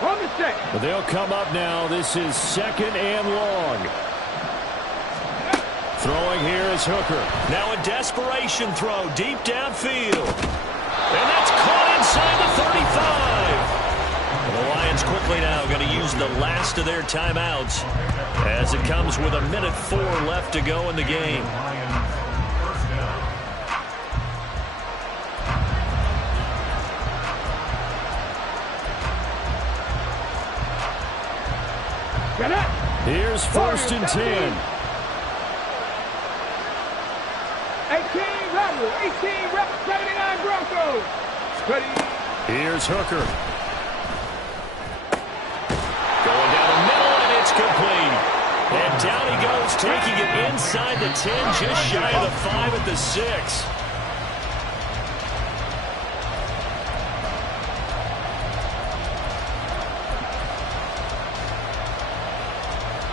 On the set. But they'll come up now. This is 2nd and long. Throwing here is Hooker. Now a desperation throw deep downfield. And that's caught inside the 35. The Lions quickly now going to use the last of their timeouts as it comes with 1:04 left to go in the game. Here's 1st and 10. 18 Rebel, 18 Rebel, 79 Broncos. Ready. Here's Hooker. Going down the middle, and it's complete. And down he goes, taking it inside the 10, just shy of the 5 at the 6.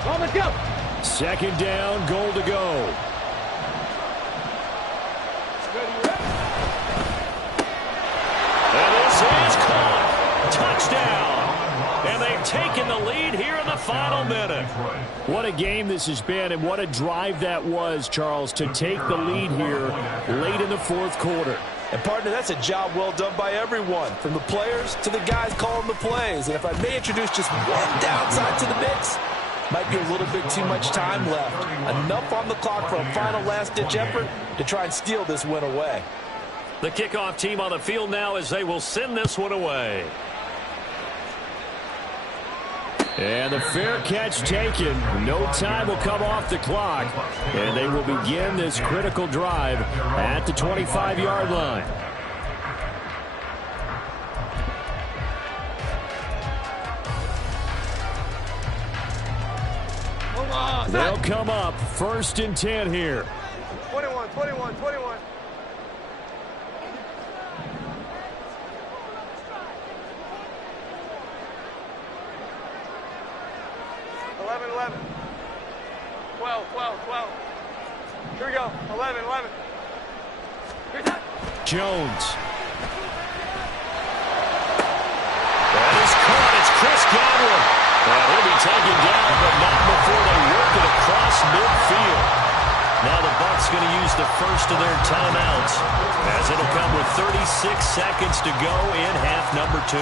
On the jump. 2nd down, goal to go. And this is caught. Touchdown. And they've taken the lead here in the final minute. What a game this has been, and what a drive that was, Charles, to take the lead here late in the 4th quarter. And, partner, that's a job well done by everyone, from the players to the guys calling the plays. And if I may introduce just one downside to the mix, might be a little bit too much time left. Enough on the clock for a final last-ditch effort to try and steal this win away. The kickoff team on the field now as they will send this one away. And the fair catch taken. No time will come off the clock. And they will begin this critical drive at the 25-yard line. They'll come up 1st and 10 here. 21, 21, 21. Here we go. 11. Jones. That is caught. It's Chris Godwin. And he'll be taken down, but not before they work it across midfield. Now the Bucs going to use the first of their timeouts as it'll come with 36 seconds to go in half number 2.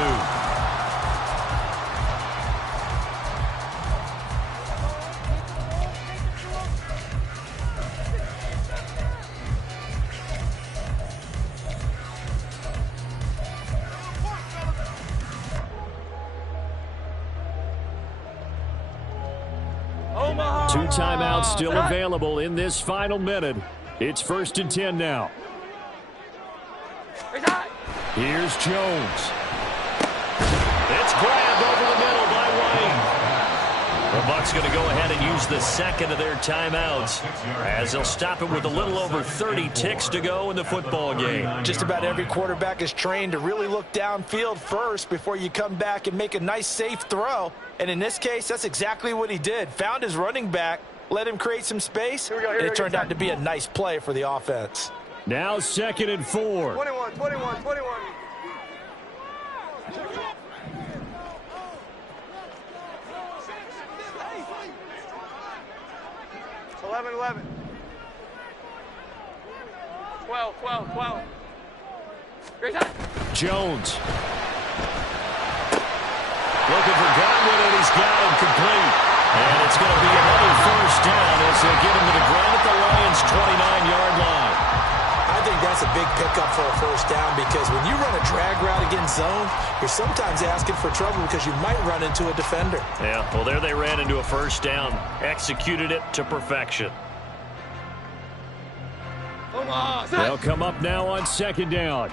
Two timeouts still available in this final minute. It's 1st and 10 now. Here's Jones. It's grabbed over the middle by Wayne. The Bucs going to go ahead and use the second of their timeouts as they'll stop it with a little over 30 ticks to go in the football game. Just about every quarterback is trained to really look downfield first before you come back and make a nice, safe throw. And in this case, that's exactly what he did. Found his running back, let him create some space, and it turned out to be a nice play for the offense. Now 2nd and 4. 21. 11. 12. Jones. Looking for Godwin, and he's got him complete. And it's going to be another 1st down as they get him to the ground at the Lions' 29-yard line. I think that's that's a big pickup for a first down because when you run a drag route against zone, you're sometimes asking for trouble because you might run into a defender. Yeah, well, there they ran into a first down. Executed it to perfection. They'll come up now on second down.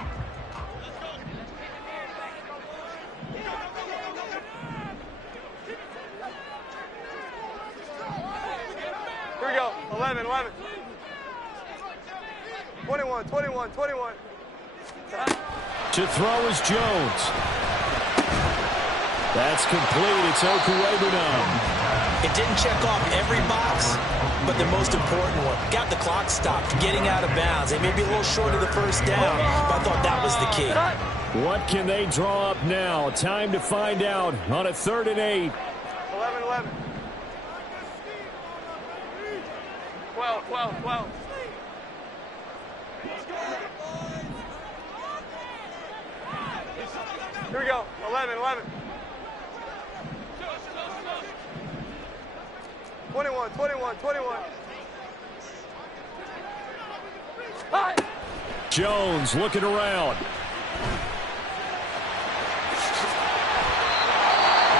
Here we go. 11, 11. 21, 21, 21. To throw is Jones. That's complete. It's Okuegbunam. It didn't check off every box, but the most important one. Got the clock stopped, getting out of bounds. They may be a little short of the first down, but I thought that was the key. What can they draw up now? Time to find out on a 3rd and 8. 11, 11. 12, 12, 12. Here we go. 11, 11. 21, 21, 21. Jones looking around.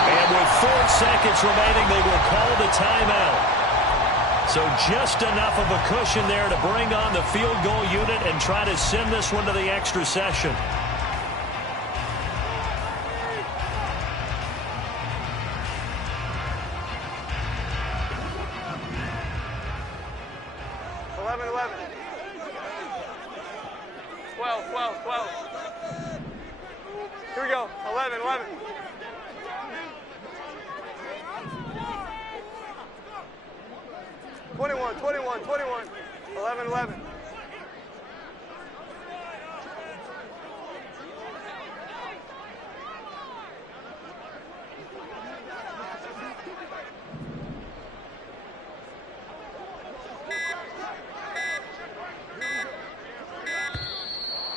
And with 4 seconds remaining, they will call the timeout. So just enough of a cushion there to bring on the field goal unit and try to send this one to the extra session. Here we go. 11, 11. Twenty-one, 21, 21. 11, 11.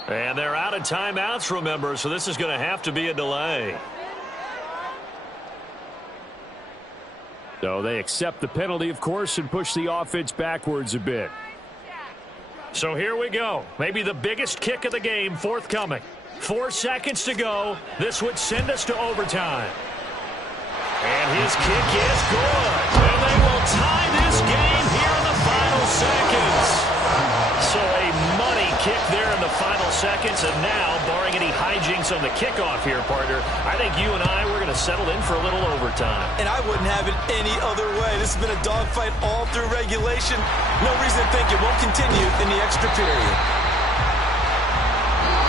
And they're out of timeouts, remember, so this is going to have to be a delay. So they accept the penalty, of course, and push the offense backwards a bit. So here we go. Maybe the biggest kick of the game forthcoming. 4 seconds to go. This would send us to overtime. And his kick is good. And they will tie this game here in the final seconds. So a money kick there in the final seconds. And now, barring any hijinks on the kickoff here, partner, I think you and I, we're going to settle in for a little overtime. And I wouldn't have it any other way. This has been a dogfight all through regulation. No reason to think it won't continue in the extra period.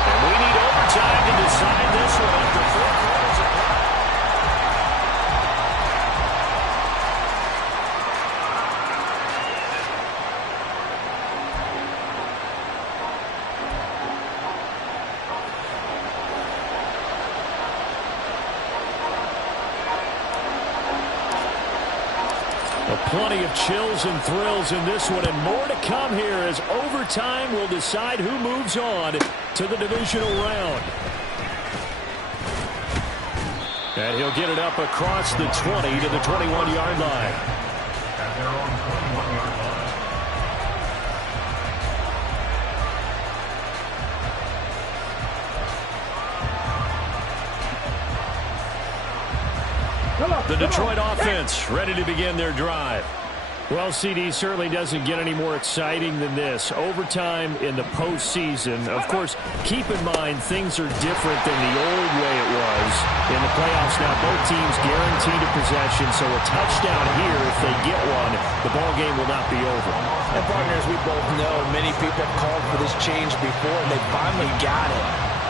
And we need overtime to decide this one after 4 quarters of play. Plenty of chills and thrills in this one, and more to come here as overtime will decide who moves on to the divisional round. And he'll get it up across the 20 to the 21-yard line. At their own 21-yard line. The Detroit offense ready to begin their drive. Well, CD, certainly doesn't get any more exciting than this. Overtime in the postseason. Of course, keep in mind things are different than the old way it was. In the playoffs now, both teams guaranteed a possession, so a touchdown here, if they get one, the ball game will not be over. And partners, we both know many people have called for this change before, and they finally got it.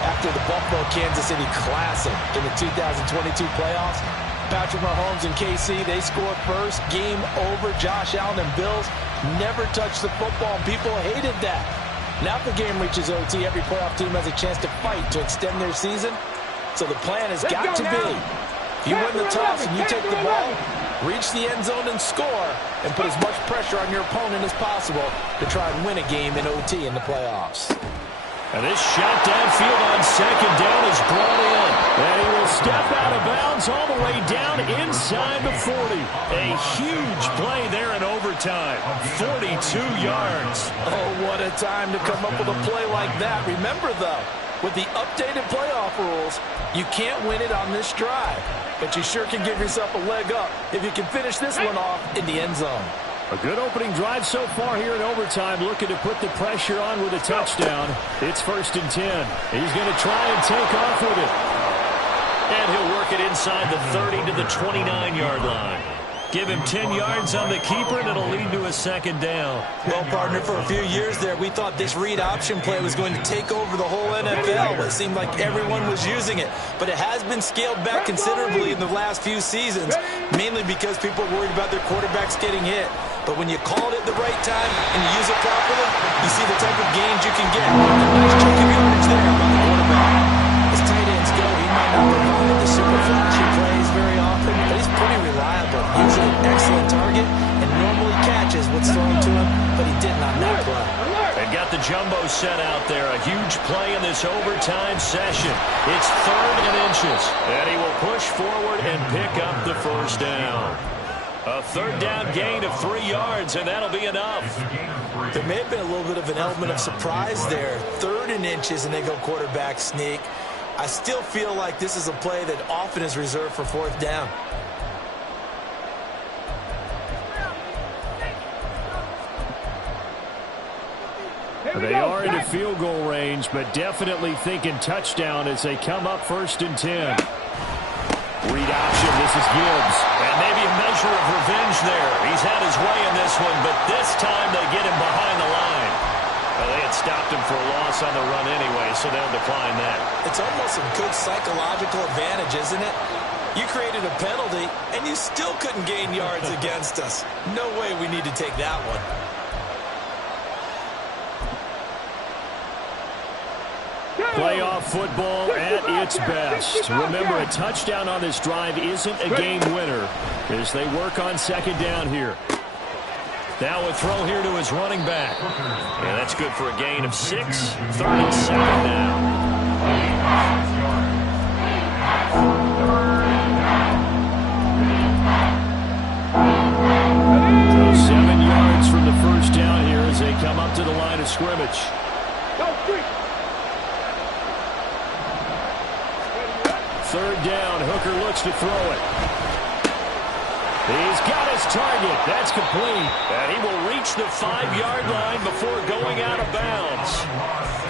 After the Buffalo-Kansas City Classic in the 2022 playoffs, Patrick Mahomes and KC, they scored first. Game over. Josh Allen and Bills never touched the football, and people hated that. Now if the game reaches OT, every playoff team has a chance to fight to extend their season. So the plan has got to be, if you win the toss and you take the ball, reach the end zone and score, and put as much pressure on your opponent as possible to try and win a game in OT in the playoffs. And this shot downfield on second down is brought in. And he will step out of bounds all the way down inside the 40. A huge play there in overtime. overtime. 42 yards. Oh, what a time to come up with a play like that. Remember, though, with the updated playoff rules, you can't win it on this drive. But you sure can give yourself a leg up if you can finish this one off in the end zone. A good opening drive so far here in overtime, looking to put the pressure on with a touchdown. It's 1st and 10. He's going to try and take off with it. And he'll work it inside the 30 to the 29-yard line. Give him 10 yards on the keeper, and it'll lead to a 2nd down. Well, partner, for a few years there, we thought this read option play was going to take over the whole NFL. It seemed like everyone was using it. But it has been scaled back considerably in the last few seasons, mainly because people are worried about their quarterbacks getting hit. But when you call it at the right time and you use it properly, you see the type of gains you can get. A nice chunk of yardage there by the quarterback. As tight ends go, he might not provide the super flashy plays very often, but he's pretty reliable. Usually an excellent target and normally catches what's thrown to him, but he didn't on that play. They've got the jumbo set out there. A huge play in this overtime session. It's 3rd and inches. And he will push forward and pick up the 1st down. A 3rd down gain of 3 yards, and that'll be enough. There may have been a little bit of an element of surprise there. 3rd and inches, and they go quarterback sneak. I still feel like this is a play that often is reserved for 4th down. They are into field goal range, but definitely thinking touchdown as they come up 1st and 10. Read option, this is Gibbs. And maybe a measure of revenge there. He's had his way in this one, but this time they get him behind the line. Well, they had stopped him for a loss on the run anyway, so they'll decline that. It's almost a good psychological advantage, isn't it? You created a penalty, and you still couldn't gain yards against us. No way we need to take that one. Playoff football at its best. Remember, a touchdown on this drive isn't a game winner as they work on 2nd down here. Now a throw here to his running back. Yeah, that's good for a gain of 6. 3rd and 2nd now. So 7 yards from the 1st down here as they come up to the line of scrimmage. 3rd down, Hooker looks to throw it. He's got his target. That's complete. And he will reach the 5-yard line before going out of bounds.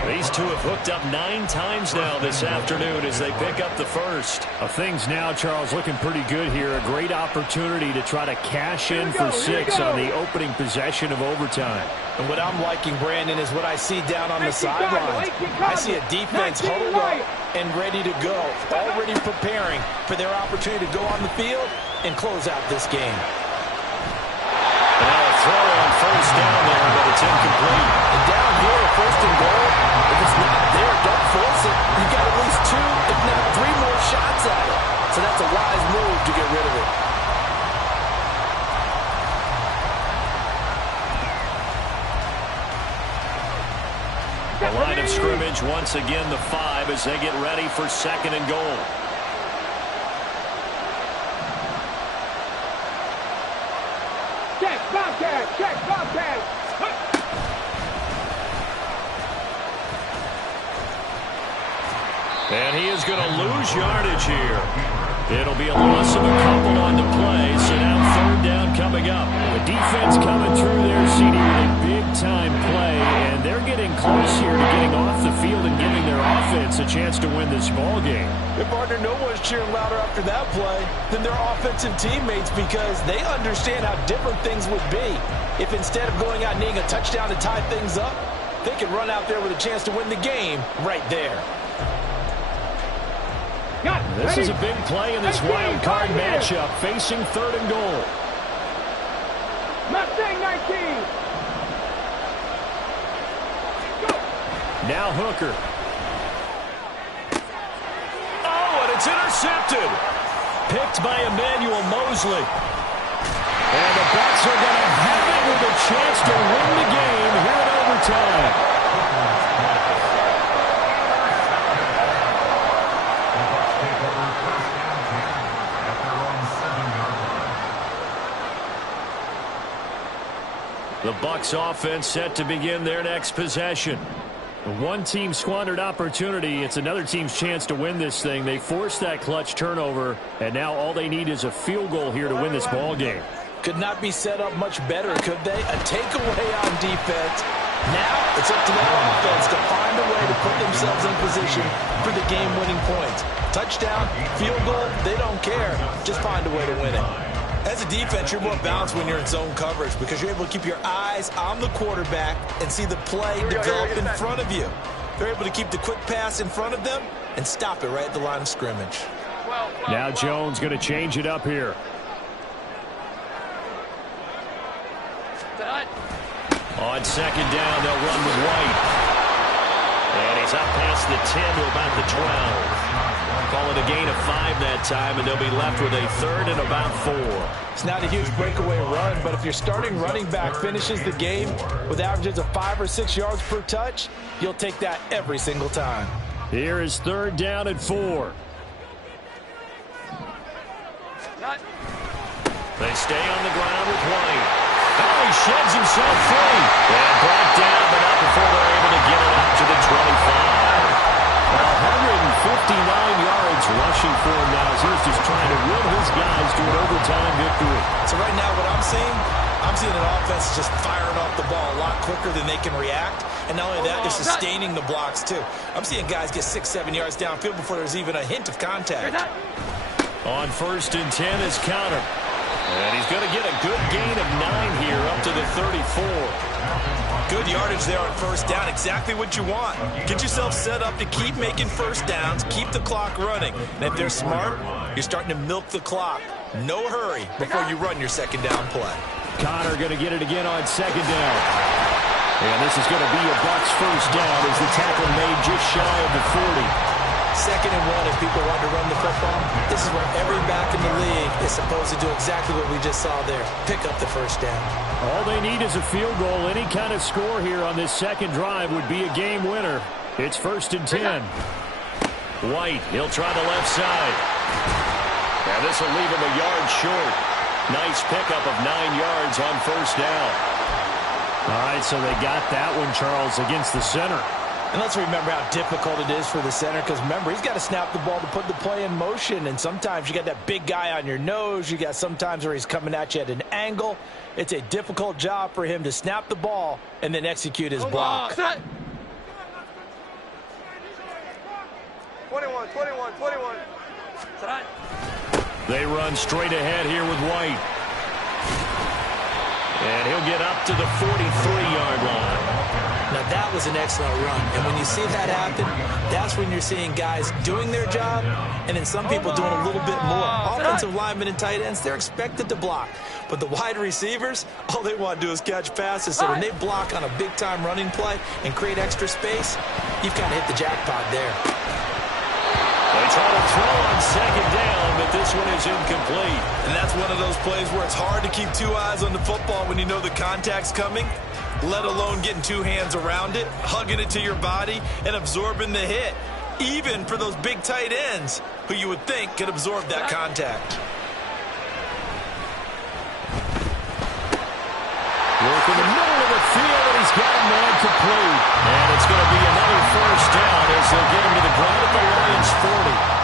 These two have hooked up 9 times now this afternoon as they pick up the 1st. Things now, Charles, looking pretty good here. A great opportunity to try to cash in for 6 on the opening possession of overtime. And what I'm liking, Brandon, is what I see down on the sidelines. I see a defense huddled up and ready to go, already preparing for their opportunity to go on the field and close out this game. Now a throw on 1st down there, but it's incomplete. And down here, 1st and goal, if it's not there, don't force it. You got at least 2, if not 3 more shots at it. So that's a wise move to get rid of it. The line of scrimmage, once again, the 5 as they get ready for 2nd and goal. Check, Bobcat, check, Bobcat. And he is going to lose yardage here. It'll be a loss of a couple on the play, so now 3rd down coming up. The defense coming through there, CD, with a big-time play, and they're getting close here to getting off the field and giving their offense a chance to win this ball game. Your partner, no one's cheering louder after that play than their offensive teammates because they understand how different things would be if instead of going out and needing a touchdown to tie things up, they could run out there with a chance to win the game right there. This is a big play in this wild card matchup, facing 3rd and goal. Mustang 19. Go. Now Hooker. Oh, and it's intercepted. Picked by Emmanuel Mosley. And the Bucs are going to have it with a chance to win the game here in overtime. The Bucs offense set to begin their next possession. One team squandered opportunity. It's another team's chance to win this thing. They forced that clutch turnover, and now all they need is a field goal here to win this ball game. Could not be set up much better, could they? A takeaway on defense. Now it's up to their offense to find a way to put themselves in position for the game-winning points. Touchdown, field goal, they don't care. Just find a way to win it. As a defense, you're more balanced when you're in zone coverage because you're able to keep your eyes on the quarterback and see the play develop in front of you. They're able to keep the quick pass in front of them and stop it right at the line of scrimmage. Now Jones going to change it up here. On second down, they'll run with White. And he's up past the 10 to about the 12. Call it a gain of 5 that time, and they'll be left with a 3rd and about 4. It's not a huge breakaway run, but if your starting running back finishes the game with averages of 5 or 6 yards per touch, you'll take that every single time. Here is 3rd down and 4. They stay on the ground with White. Oh, he sheds himself free. And brought down, but not before they're able to get it up to the 25. 159 yards rushing for him now as he's just trying to will his guys to an overtime victory. So right now what I'm seeing an offense just firing off the ball a lot quicker than they can react. And not only that, they're sustaining the blocks too. I'm seeing guys get 6-7 yards downfield before there's even a hint of contact. On 1st and 10 is counter. And he's going to get a good gain of 9 here up to the 34. Good yardage there on 1st down. Exactly what you want. Get yourself set up to keep making 1st downs, keep the clock running. And if they're smart, you're starting to milk the clock. No hurry before you run your 2nd down play. Connor going to get it again on 2nd down. And this is going to be a Bucs 1st down as the tackle made just shy of the 40. 2nd and 1 if people want to run the football. This is where every back in the league is supposed to do exactly what we just saw there. Pick up the 1st down. All they need is a field goal. Any kind of score here on this 2nd drive would be a game winner. It's 1st and 10. White, he'll try the left side. And this will leave him a yard short. Nice pickup of 9 yards on 1st down. All right, so they got that one, Charles, against the center. And let's remember how difficult it is for the center because, remember, he's got to snap the ball to put the play in motion. And sometimes you got that big guy on your nose. You got sometimes where he's coming at you at an angle. It's a difficult job for him to snap the ball and then execute his block. 21. They run straight ahead here with White. And he'll get up to the 43-yard line. Now, that was an excellent run. And when you see that happen, that's when you're seeing guys doing their job and then some people doing a little bit more. Offensive linemen and tight ends, they're expected to block. But the wide receivers, all they want to do is catch passes. So when they block on a big-time running play and create extra space, you've kind of hit the jackpot there. They try to throw on 2nd down, but this one is incomplete. And that's one of those plays where it's hard to keep 2 eyes on the football when you know the contact's coming, let alone getting 2 hands around it, hugging it to your body, and absorbing the hit, even for those big tight ends who you would think could absorb that contact. Work in the middle of the field, and he's got a man complete. And it's going to be another 1st down as they'll get him to the ground at the Lions' 40.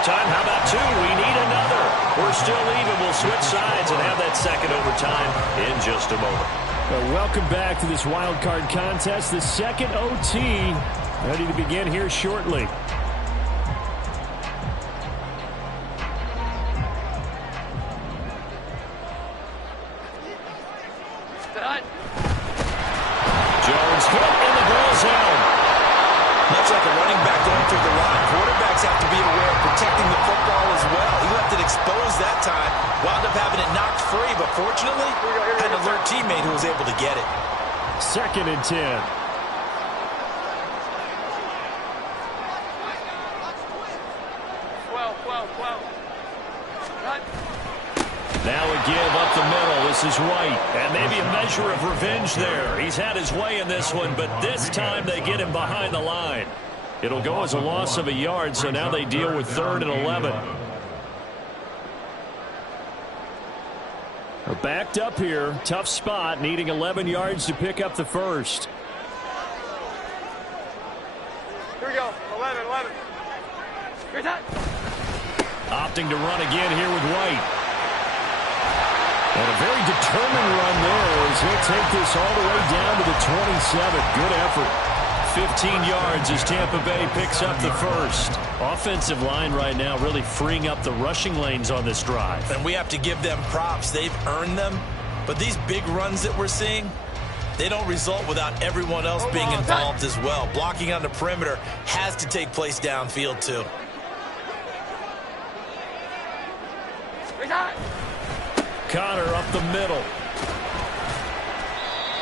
How about 2? We need another. We're still even. We'll switch sides and have that 2nd overtime in just a moment. Well, welcome back to this wild card contest. The 2nd OT ready to begin here shortly. Jones hit in the goal zone. Much like a running back going through the line, quarterbacks have to be aware of protecting the football as well. He left it exposed that time, wound up having it knocked free, but fortunately, had an alert teammate who was able to get it. 2nd and 10. this is White. And maybe a measure of revenge there. He's had his way in this one, but this time they get him behind the line. It'll go as a loss of a yard, so now they deal with 3rd and 11. We're backed up here. Tough spot, needing 11 yards to pick up the first. Here we go. 11. Here's that. Opting to run again here with White. And a very determined run there as he'll take this all the way down to the 27. Good effort. 15 yards as Tampa Bay picks up the first. Offensive line right now really freeing up the rushing lanes on this drive. And we have to give them props. They've earned them. But these big runs that we're seeing, they don't result without everyone else being involved as well. Blocking on the perimeter has to take place downfield too. Connor up the middle.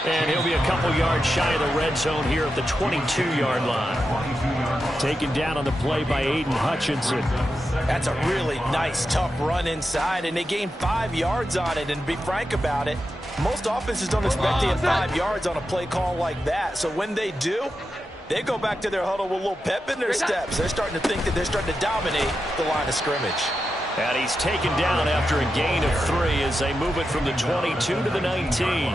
And he'll be a couple yards shy of the red zone here at the 22-yard line. Taken down on the play by Aiden Hutchinson. That's a really nice, tough run inside, and they gained 5 yards on it. And to be frank about it, most offenses don't expect to get 5 yards on a play call like that. So when they do, they go back to their huddle with a little pep in their steps. They're starting to think that they're starting to dominate the line of scrimmage. And he's taken down after a gain of 3 as they move it from the 22 to the 19.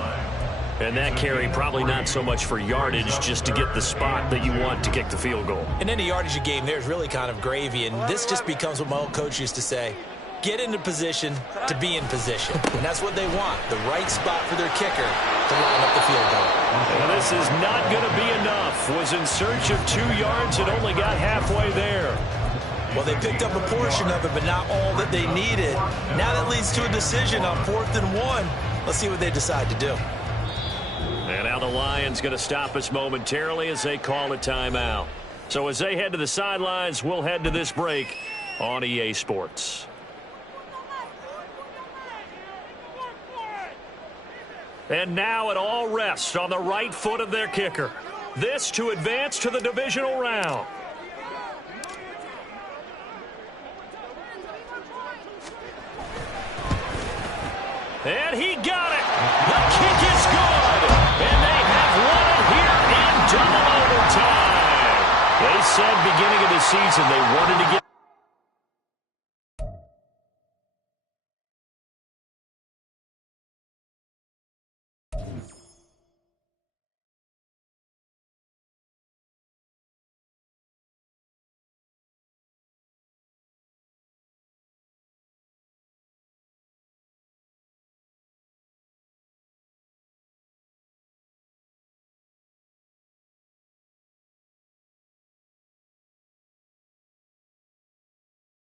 And that carry probably not so much for yardage, just to get the spot that you want to kick the field goal. And any yardage game there is really kind of gravy, and this just becomes what my old coach used to say. Get into position to be in position. And that's what they want, the right spot for their kicker to line up the field goal. And this is not going to be enough. Was in search of 2 yards and only got halfway there. Well, they picked up a portion of it, but not all that they needed. Now that leads to a decision on 4th and 1. Let's see what they decide to do. And now the Lions going to stop us momentarily as they call a timeout. So as they head to the sidelines, we'll head to this break on EA Sports. And now it all rests on the right foot of their kicker. This to advance to the divisional round. And he got it. The kick is good. And they have won it here in double overtime. They said beginning of the season they wanted to get